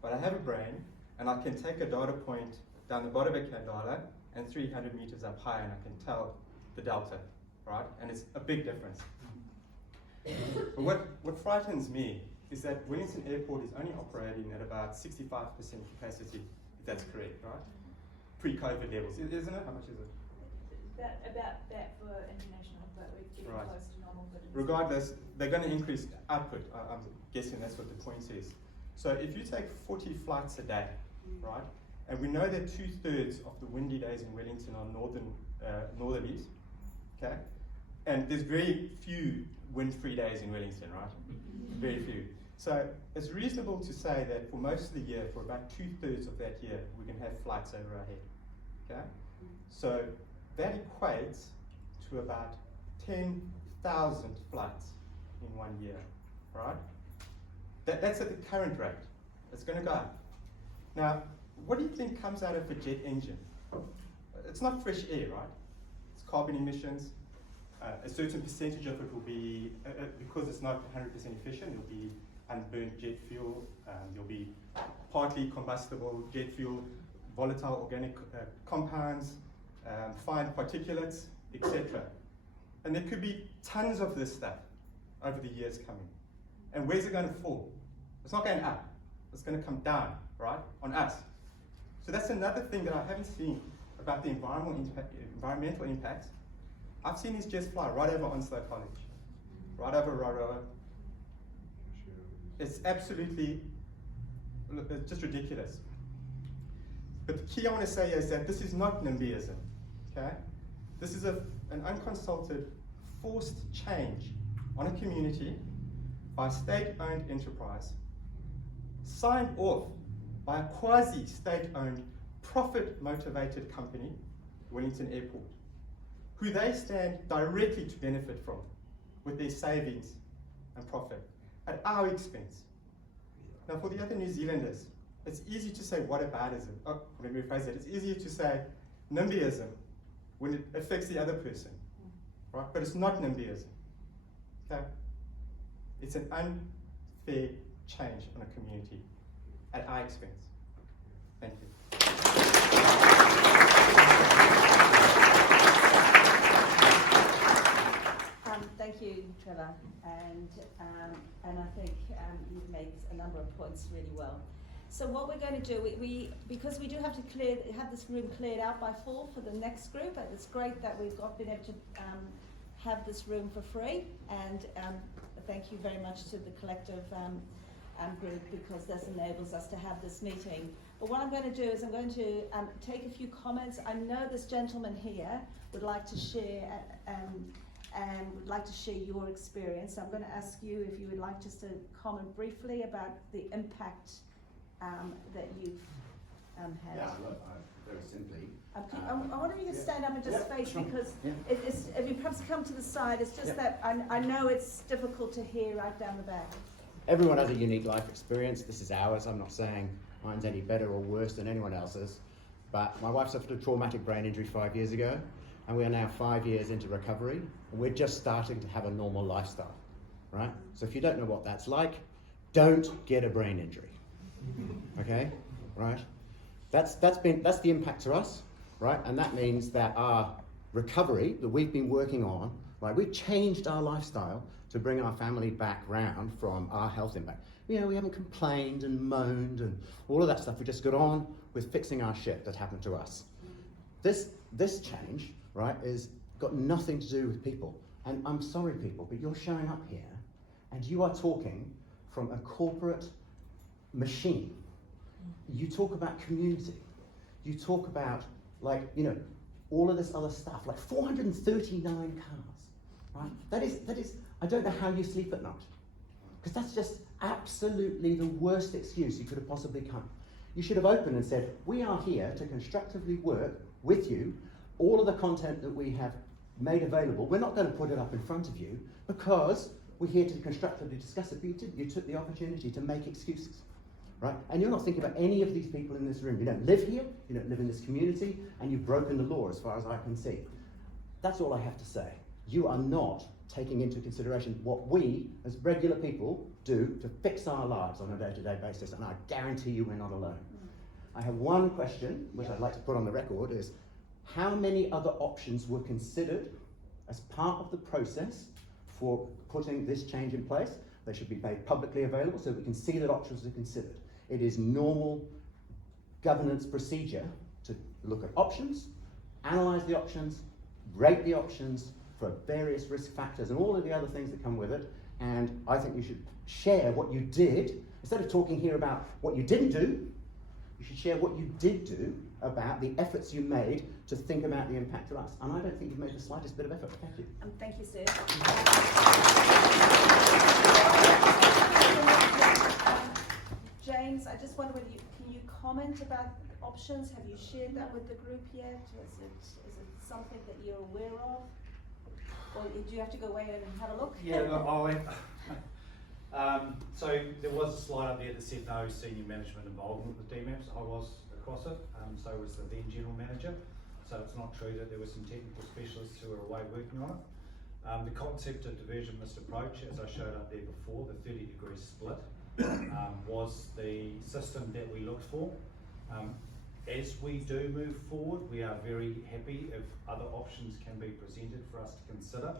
but I have a brain, and I can take a data point down the bottom of Kandala and 300 meters up high, and I can tell the delta, right? And it's a big difference. But what frightens me is that Wellington Airport is only operating at about 65% capacity, if that's correct, right? Pre-COVID levels, isn't it? How much is it? About that for international, but we're getting Right. close to normal for domestic. Regardless, they're going to increase output. I'm guessing that's what the point is. So if you take 40 flights a day, right, and we know that 2/3 of the windy days in Wellington are northerlies, okay, and there's very few wind-free days in Wellington, right? Very few. So it's reasonable to say that for most of the year, for about 2/3 of that year, we can have flights over our head, okay? So that equates to about 10,000 flights in 1 year, right? That's at the current rate. It's going to go up. Now, what do you think comes out of a jet engine? It's not fresh air, right? It's carbon emissions. A certain percentage of it will be, because it's not 100% efficient, it'll be unburnt jet fuel, there'll be partly combustible jet fuel, volatile organic compounds, fine particulates, etc. And there could be tons of this stuff over the years coming. And where's it going to fall? It's not going up, it's going to come down, right, on us. So that's another thing that I haven't seen about the environmental impacts. I've seen these jets fly right over Onslow College, right over Roroa. It's absolutely, it's just ridiculous. But the key I want to say is that this is not NIMBYism, okay? This is an unconsulted, forced change on a community by a state-owned enterprise, signed off by a quasi-state-owned, profit-motivated company, Wellington Airport, who they stand directly to benefit from with their savings and profit at our expense. Now, for the other New Zealanders, it's easy to say whataboutism. Oh, let me rephrase that. It's easier to say NIMBYism when it affects the other person, right? But it's not NIMBYism, okay? It's an unfair change on a community at our expense. Thank you. Thank you, Trevor, and I think you've made a number of points really well. So what we're going to do, because we do have to have this room cleared out by 4 for the next group. And it's great that we've been able to have this room for free. And thank you very much to the collective group, because this enables us to have this meeting. But what I'm going to do is I'm going to take a few comments. I know this gentleman here would like to share and would like to share your experience. I'm going to ask you if you would like just to comment briefly about the impact that you've had. Yeah, look, very simply. I wonder if you could stand up and just face, sure. because Yeah. if you perhaps come to the side, it's just that I know it's difficult to hear right down the back. Everyone has a unique life experience. This is ours. I'm not saying mine's any better or worse than anyone else's. But my wife suffered a traumatic brain injury 5 years ago, and we are now 5 years into recovery, and we're just starting to have a normal lifestyle, right? So if you don't know what that's like, don't get a brain injury, okay? Right? That's the impact to us, right? And that means that our recovery that we've been working on, right? We've changed our lifestyle to bring our family back round from our health impact. You know, we haven't complained and moaned and all of that stuff. We just got on with fixing our shit that happened to us. This change, right, is got nothing to do with people. And I'm sorry, people, but you're showing up here and you are talking from a corporate machine. You talk about community. You talk about, like, you know, all of this other stuff, like 439 cars, right? That is, I don't know how you sleep at night, because that's just absolutely the worst excuse you could have possibly come. You should have opened and said, we are here to constructively work with you. All of the content that we have made available, we're not going to put it up in front of you because we're here to constructively discuss it, but you took the opportunity to make excuses, right? And you're not thinking about any of these people in this room. You don't live here, you don't live in this community, and you've broken the law as far as I can see. That's all I have to say. You are not taking into consideration what we, as regular people, do to fix our lives on a day-to-day basis, and I guarantee you we're not alone. I have one question, which I'd like to put on the record, is how many other options were considered as part of the process for putting this change in place? They should be made publicly available so we can see that options are considered. It is normal governance procedure to look at options, analyse the options, rate the options for various risk factors and all of the other things that come with it. And I think you should share what you did. Instead of talking here about what you didn't do, you should share what you did do about the efforts you made to think about the impact to us. And I don't think you've made the slightest bit of effort. Thank you. Thank you, sir. James, I just wonder whether can you comment about options? Have you shared that with the group yet? Is it something that you're aware of? Or do you have to go away and have a look? Yeah, look, so there was a slide up there that said no senior management involvement with DMAPs. I was across it, so was the then general manager. So it's not true that there were some technical specialists who were away working on it. The concept of diversion-missed approach, as I showed up there before, the 30-degree split, was the system that we looked for. As we do move forward, we are very happy if other options can be presented for us to consider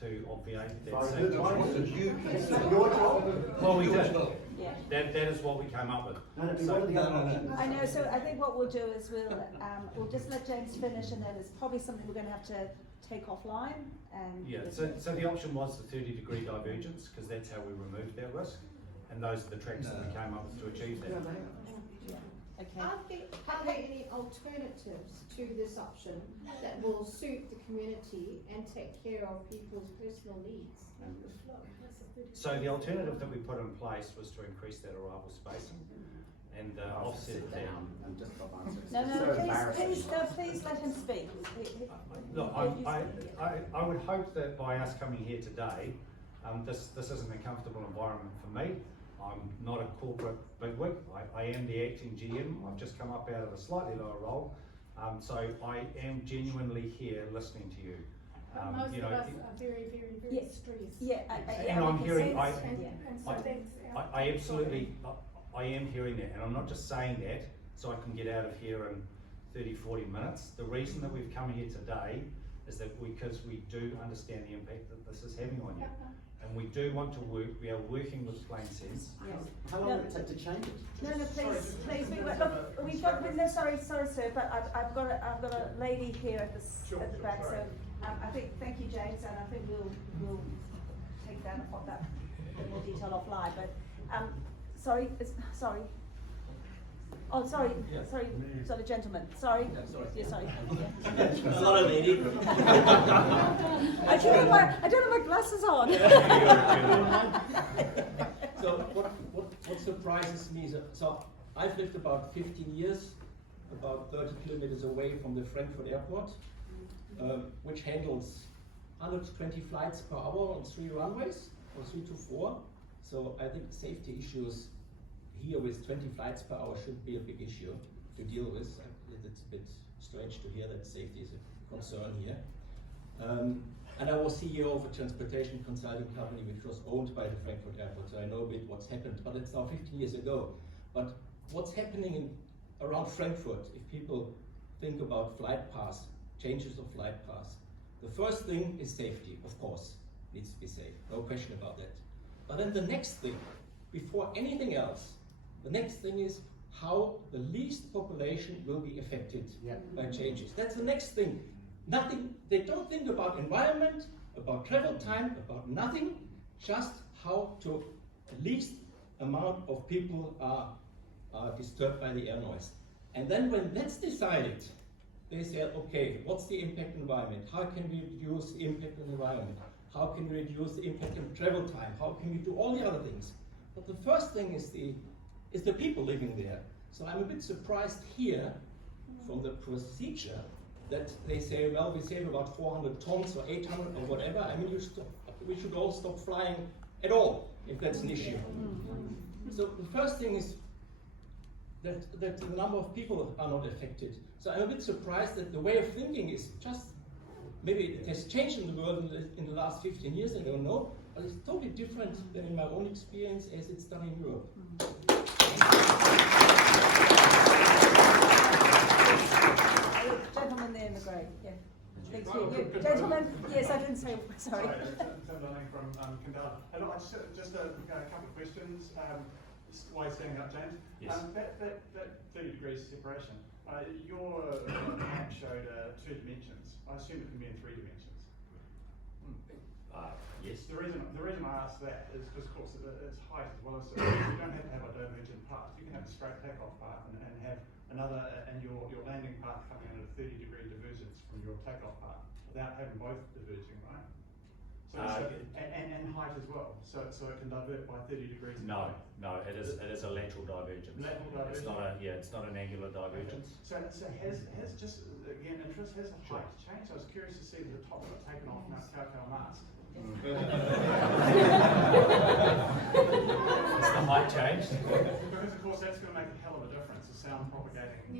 to obviate that same situation. Your job? Well, we did. Yeah. That is what we came up with. I know, so I think what we'll do is we'll just let James finish, and then it's probably something we're going to have to take offline. And Yeah, so the option was the 30-degree divergence, because that's how we removed that risk, and those are the tracks that we came up with to achieve that. Okay. Are there any alternatives to this option that will suit the community and take care of people's personal needs? So the alternative that we put in place was to increase that arrival spacing and offset it down. No, please let him speak. Look, I would hope that by us coming here today, this isn't a comfortable environment for me. I'm not a corporate bigwig. I am the acting GM. I've just come up out of a slightly lower role. So I am genuinely here listening to you. Most you know, of us are very, very, very stressed. Yeah, and I'm hearing, I am hearing that, and I'm not just saying that so I can get out of here in 30, 40 minutes. The reason that we've come here today is that because we do understand the impact that this is having on you. And we do want to work, we are working with Plain Sense. How long will it take to change it? No, please, look, we've got, no, sorry, sir, but I've got a lady here at the back, so, I think, thank you, James, and I think we'll take that in more detail offline, but, sorry. Oh, sorry, sorry, gentlemen, sorry. Yeah, sorry. A lot of lady. I don't have my glasses on. So what surprises me is, so I've lived about 15 years, about 30 kilometers away from the Frankfurt Airport, which handles 120 flights per hour on 3 runways, or 3 to 4. So I think safety issues here with 20 flights per hour shouldn't be a big issue to deal with. It's a bit strange to hear that safety is a concern here. And I was CEO of a transportation consulting company which was owned by the Frankfurt Airport, so I know a bit what's happened, but it's now 15 years ago. But what's happening around Frankfurt, if people think about flight paths, changes of flight paths, the first thing is safety, of course, needs to be safe, no question about that. But then the next thing, before anything else, the next thing is how the least population will be affected by changes. That's the next thing. Nothing, they don't think about environment, about travel time, about nothing, just how to least amount of people are disturbed by the air noise. And then when that's decided, they say, okay, what's the impact on environment? How can we reduce the impact on environment? How can we reduce the impact on travel time? How can we do all the other things? But the first thing is the people living there. So I'm a bit surprised here from the procedure that they say, well, we save about 400 tons or 800 or whatever. I mean, we should all stop flying at all if that's an issue. So the first thing is that the number of people are not affected. So I'm a bit surprised that the way of thinking is just, maybe it has changed in the world in the last 15 years, I don't know, but it's totally different than in my own experience as it's done in Europe. Gentleman there in the grey, yeah. Thank you. Gentlemen, yes, I didn't say, sorry. Tim Dunning from Kandala. Hello, just a couple of questions. Why are you standing up, James? Yes. That 30 degrees separation, your map showed 2 dimensions. I assume it can be in 3 dimensions. Yes. The reason I ask that is because, of course, it's height as well. So you don't have to have a divergent path. You can have a straight takeoff path and have another, and your landing path coming in at a 30-degree divergence from your takeoff path without having both diverging, right? And height as well. So it can divert by 30 degrees. No, it is a lateral divergence. Lateral divergence. It's not an angular divergence. Okay. So has just again interest, has the height changed? I was curious to see the top got taken off Mount Kaukau mast. Has the height changed? Because of course that's going to make a hell of a difference. The sound propagating to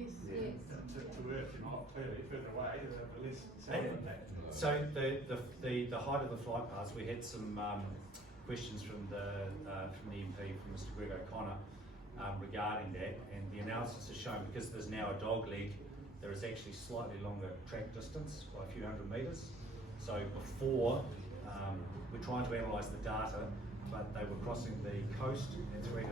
Earth, not clearly further away, the less sound impact. So the height of the flight paths, we had some questions from the MP, from Mr. Greg O'Connor, regarding that, and the analysis has shown because there's now a dog leg, there is actually slightly longer track distance by a few hundred metres. So before, we're trying to analyse the data, but they were crossing the coast at 3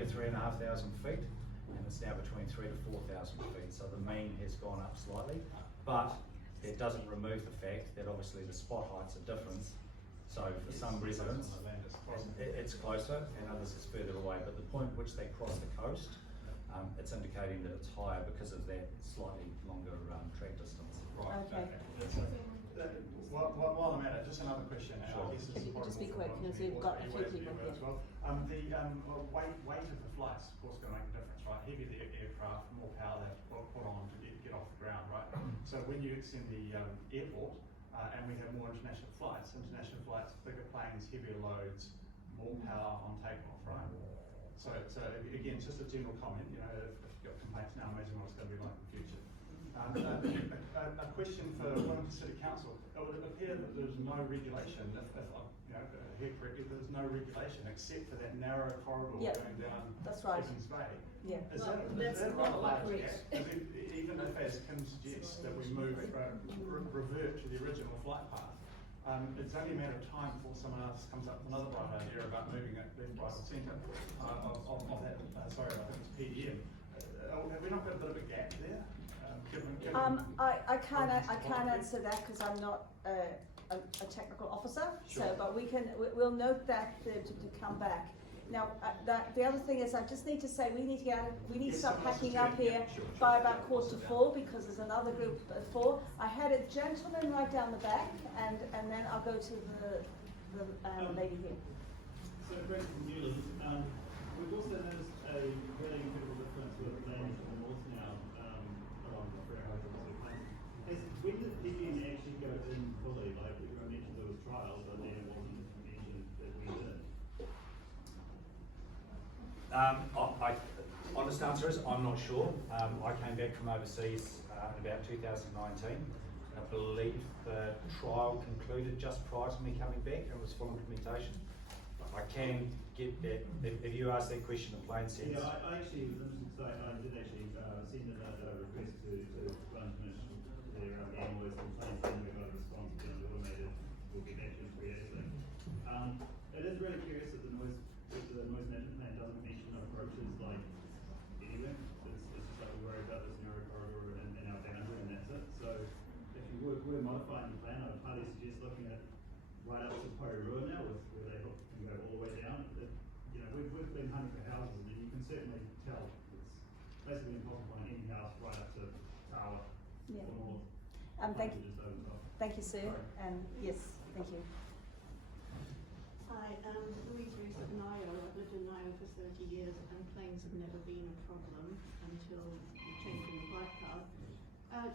to 3,500 feet, and it's now between 3 to 4,000 feet. So the mean has gone up slightly, but it doesn't remove the fact that obviously the spot heights are different. So for some residents, it's closer, and others it's further away. But the point at which they cross the coast, it's indicating that it's higher because of that slightly longer track distance. Right. Okay. While I'm at it, just another question. Sure. I guess it's If you could just be quick, important because we've got a few people as here. well. The weight of the flights, of course, going to make a difference, right? Heavier the aircraft, more power they have to put on to get off the ground, right? So when it's in the airport and we have more international flights, bigger planes, heavier loads, more power on takeoff, right? So again, just a general comment. You know, if you've got complaints now, imagine what it's going to be like in the future. A question for Wellington City Council. It would appear that there's no regulation, if I heard correctly, there's no regulation except for that narrow corridor Yep. going down That's right. Evans Bay. Yeah. Is that a rather large gap? Even if, as Kim suggests, that we move, revert to the original flight path, it's only a matter of time before someone else comes up with another bright idea about moving it left, right, or centre of that. Sorry, I think it's PDM. Have we not got a bit of a gap there? I can't answer that because I'm not a technical officer. Sure. So, but we'll note that to come back. Now, the other thing is, I just need to say we need to start packing up here by about 3:45 because there's another group at 4. I had a gentleman right down the back, and then I'll go to the lady here. So, Greg from Newlands, we've also noticed a really incredible difference with lanes to the north now along the freeway. When did PDM actually go in fully? Like, I mentioned there was trials, but then it wasn't mentioned that we did. Honest answer is I'm not sure. I came back from overseas in about 2019. I believe the trial concluded just prior to me coming back and was full implementation. I can get that, if you ask that question in plain sense. Yeah, I actually was interested because I did actually send a request to Wellington their Airways complaints, and we got a response to the automated, we'll get back to you in 3 days later. It is really curious that the noise management plan doesn't mention approaches like anywhere. It's just like we worry about this narrow corridor and our boundary, and that's it. So if you were modifying the plan, I would highly suggest looking at right up to Porirua now, where they can go all the way down. We've been hunting for houses, and you can certainly tell it's basically impossible to find any house right up to Tawa Yeah. or north. Thank you, sir. And yes, thank you. Hi, Louise Rees at Nio. I've lived in Nio for 30 years and planes have never been a problem until the change in the flight path.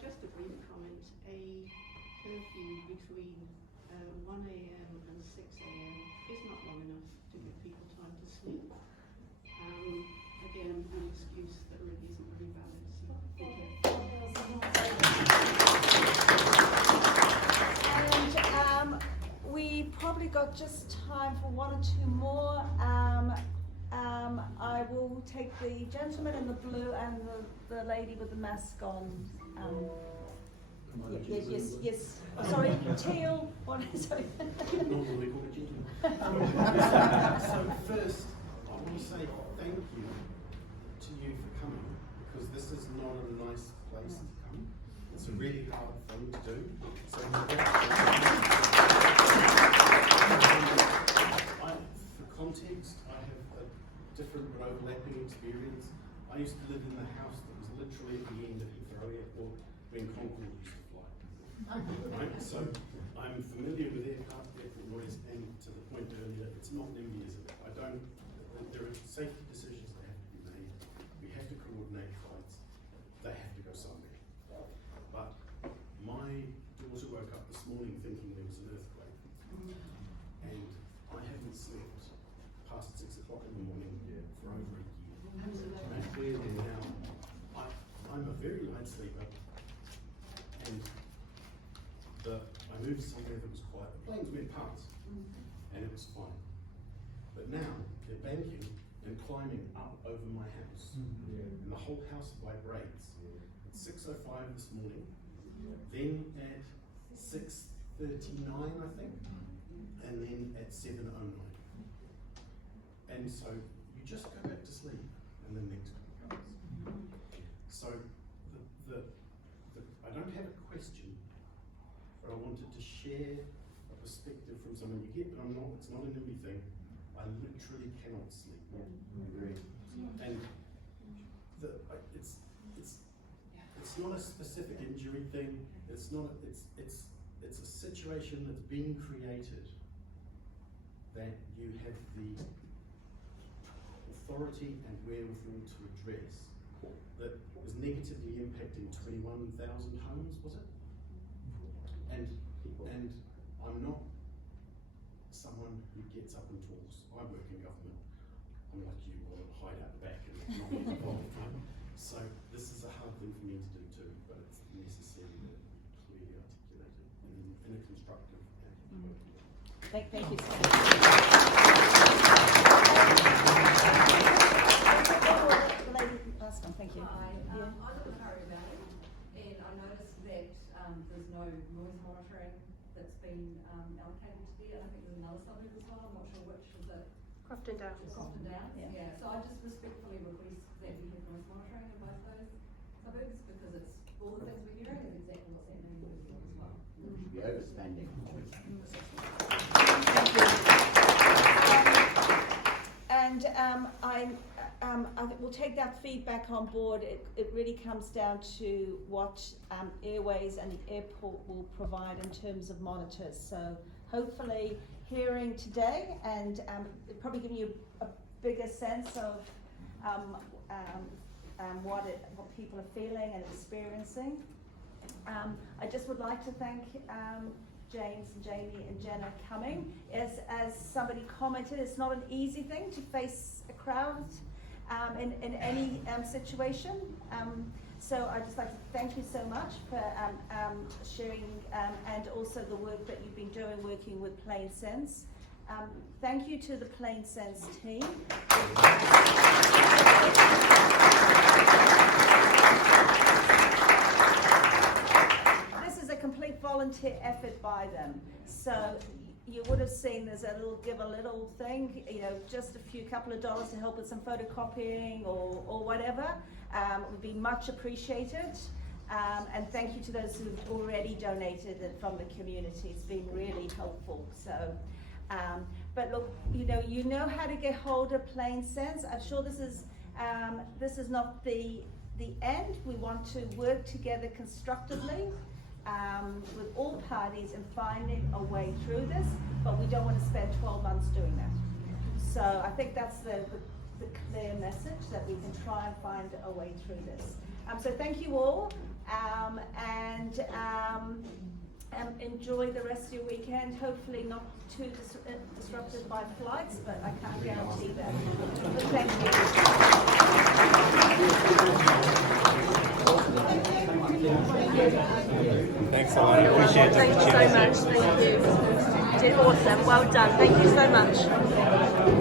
Just a brief comment, a curfew between 1 a.m. and 6 a.m. is not long enough to give people time to sleep. Again, an excuse that really isn't very valid. So, And we probably got just time for 1 or 2 more. I will take the gentleman in the blue and the lady with the mask on. Yes. Oh, sorry, teal. Sorry. So first, I want to say thank you to you for coming, because this is not a nice place to come. It's a really hard thing to do. So for context, I have a different but overlapping experience. I used to live in the house that was literally at the end of Heathrow Airport when Concorde used to fly. Right? So I'm familiar with airport noise, and to the point earlier, it's not NIMBY, is it? There are safety decisions that have to be made. We have to coordinate flights. They have to go somewhere. But my daughter woke up this morning thinking there was an earthquake. And I haven't slept past 6 o'clock in the morning for over a year. And clearly now, I'm a very light sleeper, and I moved somewhere that was quiet. The planes went past, and it was fine. But now, they're banking and climbing up over my house, and the whole house vibrates. At 6:05 this morning, then at 6:39, I think, and then at 7:09. And so you just go back to sleep, and the next one comes. So I don't have a question, but I wanted to share a perspective from someone. You get, but it's not an NIMBY thing. I literally cannot sleep. And it's not a specific injury thing. It's a situation that's been created that you have the authority and wherewithal to address, that was negatively impacting 21,000 homes, was it? And I'm not someone who gets up and talks. I work in government. I'm like you, I hide out the back and not get involved. So this is a hard thing for me to do too, but it's Thank you so much. The lady last one, thank you. Hi, Yeah. I live in Curry Valley, and I noticed that there's no noise monitoring that's been allocated to there. I think there's another suburb as well. I'm not sure which. Is it Crofton Downs. Crofton Downs? Yeah. Yeah. So I just respectfully request that we have noise monitoring in both those suburbs, because it's all the things we're hearing is exactly what's happening in New Zealand as well. We should be overspending. And I think we'll take that feedback on board. It really comes down to what Airways and the airport will provide in terms of monitors. So hopefully hearing today and probably giving you a bigger sense of what people are feeling and experiencing. I just would like to thank James and Jamie and Jenna coming. As somebody commented, it's not an easy thing to face a crowd in any situation. So I'd just like to thank you so much for sharing and also the work that you've been doing working with Plain Sense. Thank you to the Plain Sense team. This is a complete volunteer effort by them. So you would have seen there's a little give a little thing, you know, just a couple of dollars to help with some photocopying or whatever. Would be much appreciated. And thank you to those who've already donated from the community. It's been really helpful. So, but look, you know how to get hold of Plain Sense. I'm sure this is not the end. We want to work together constructively with all parties in finding a way through this, but we don't want to spend 12 months doing that. So I think that's the clear message, that we can try and find a way through this. So thank you all, and enjoy the rest of your weekend. Hopefully not too disrupted by flights, but I can't guarantee that. But thank you. Thanks a lot. I appreciate it. Thank you so much. Thank you. You did awesome. Well done. Thank you so much.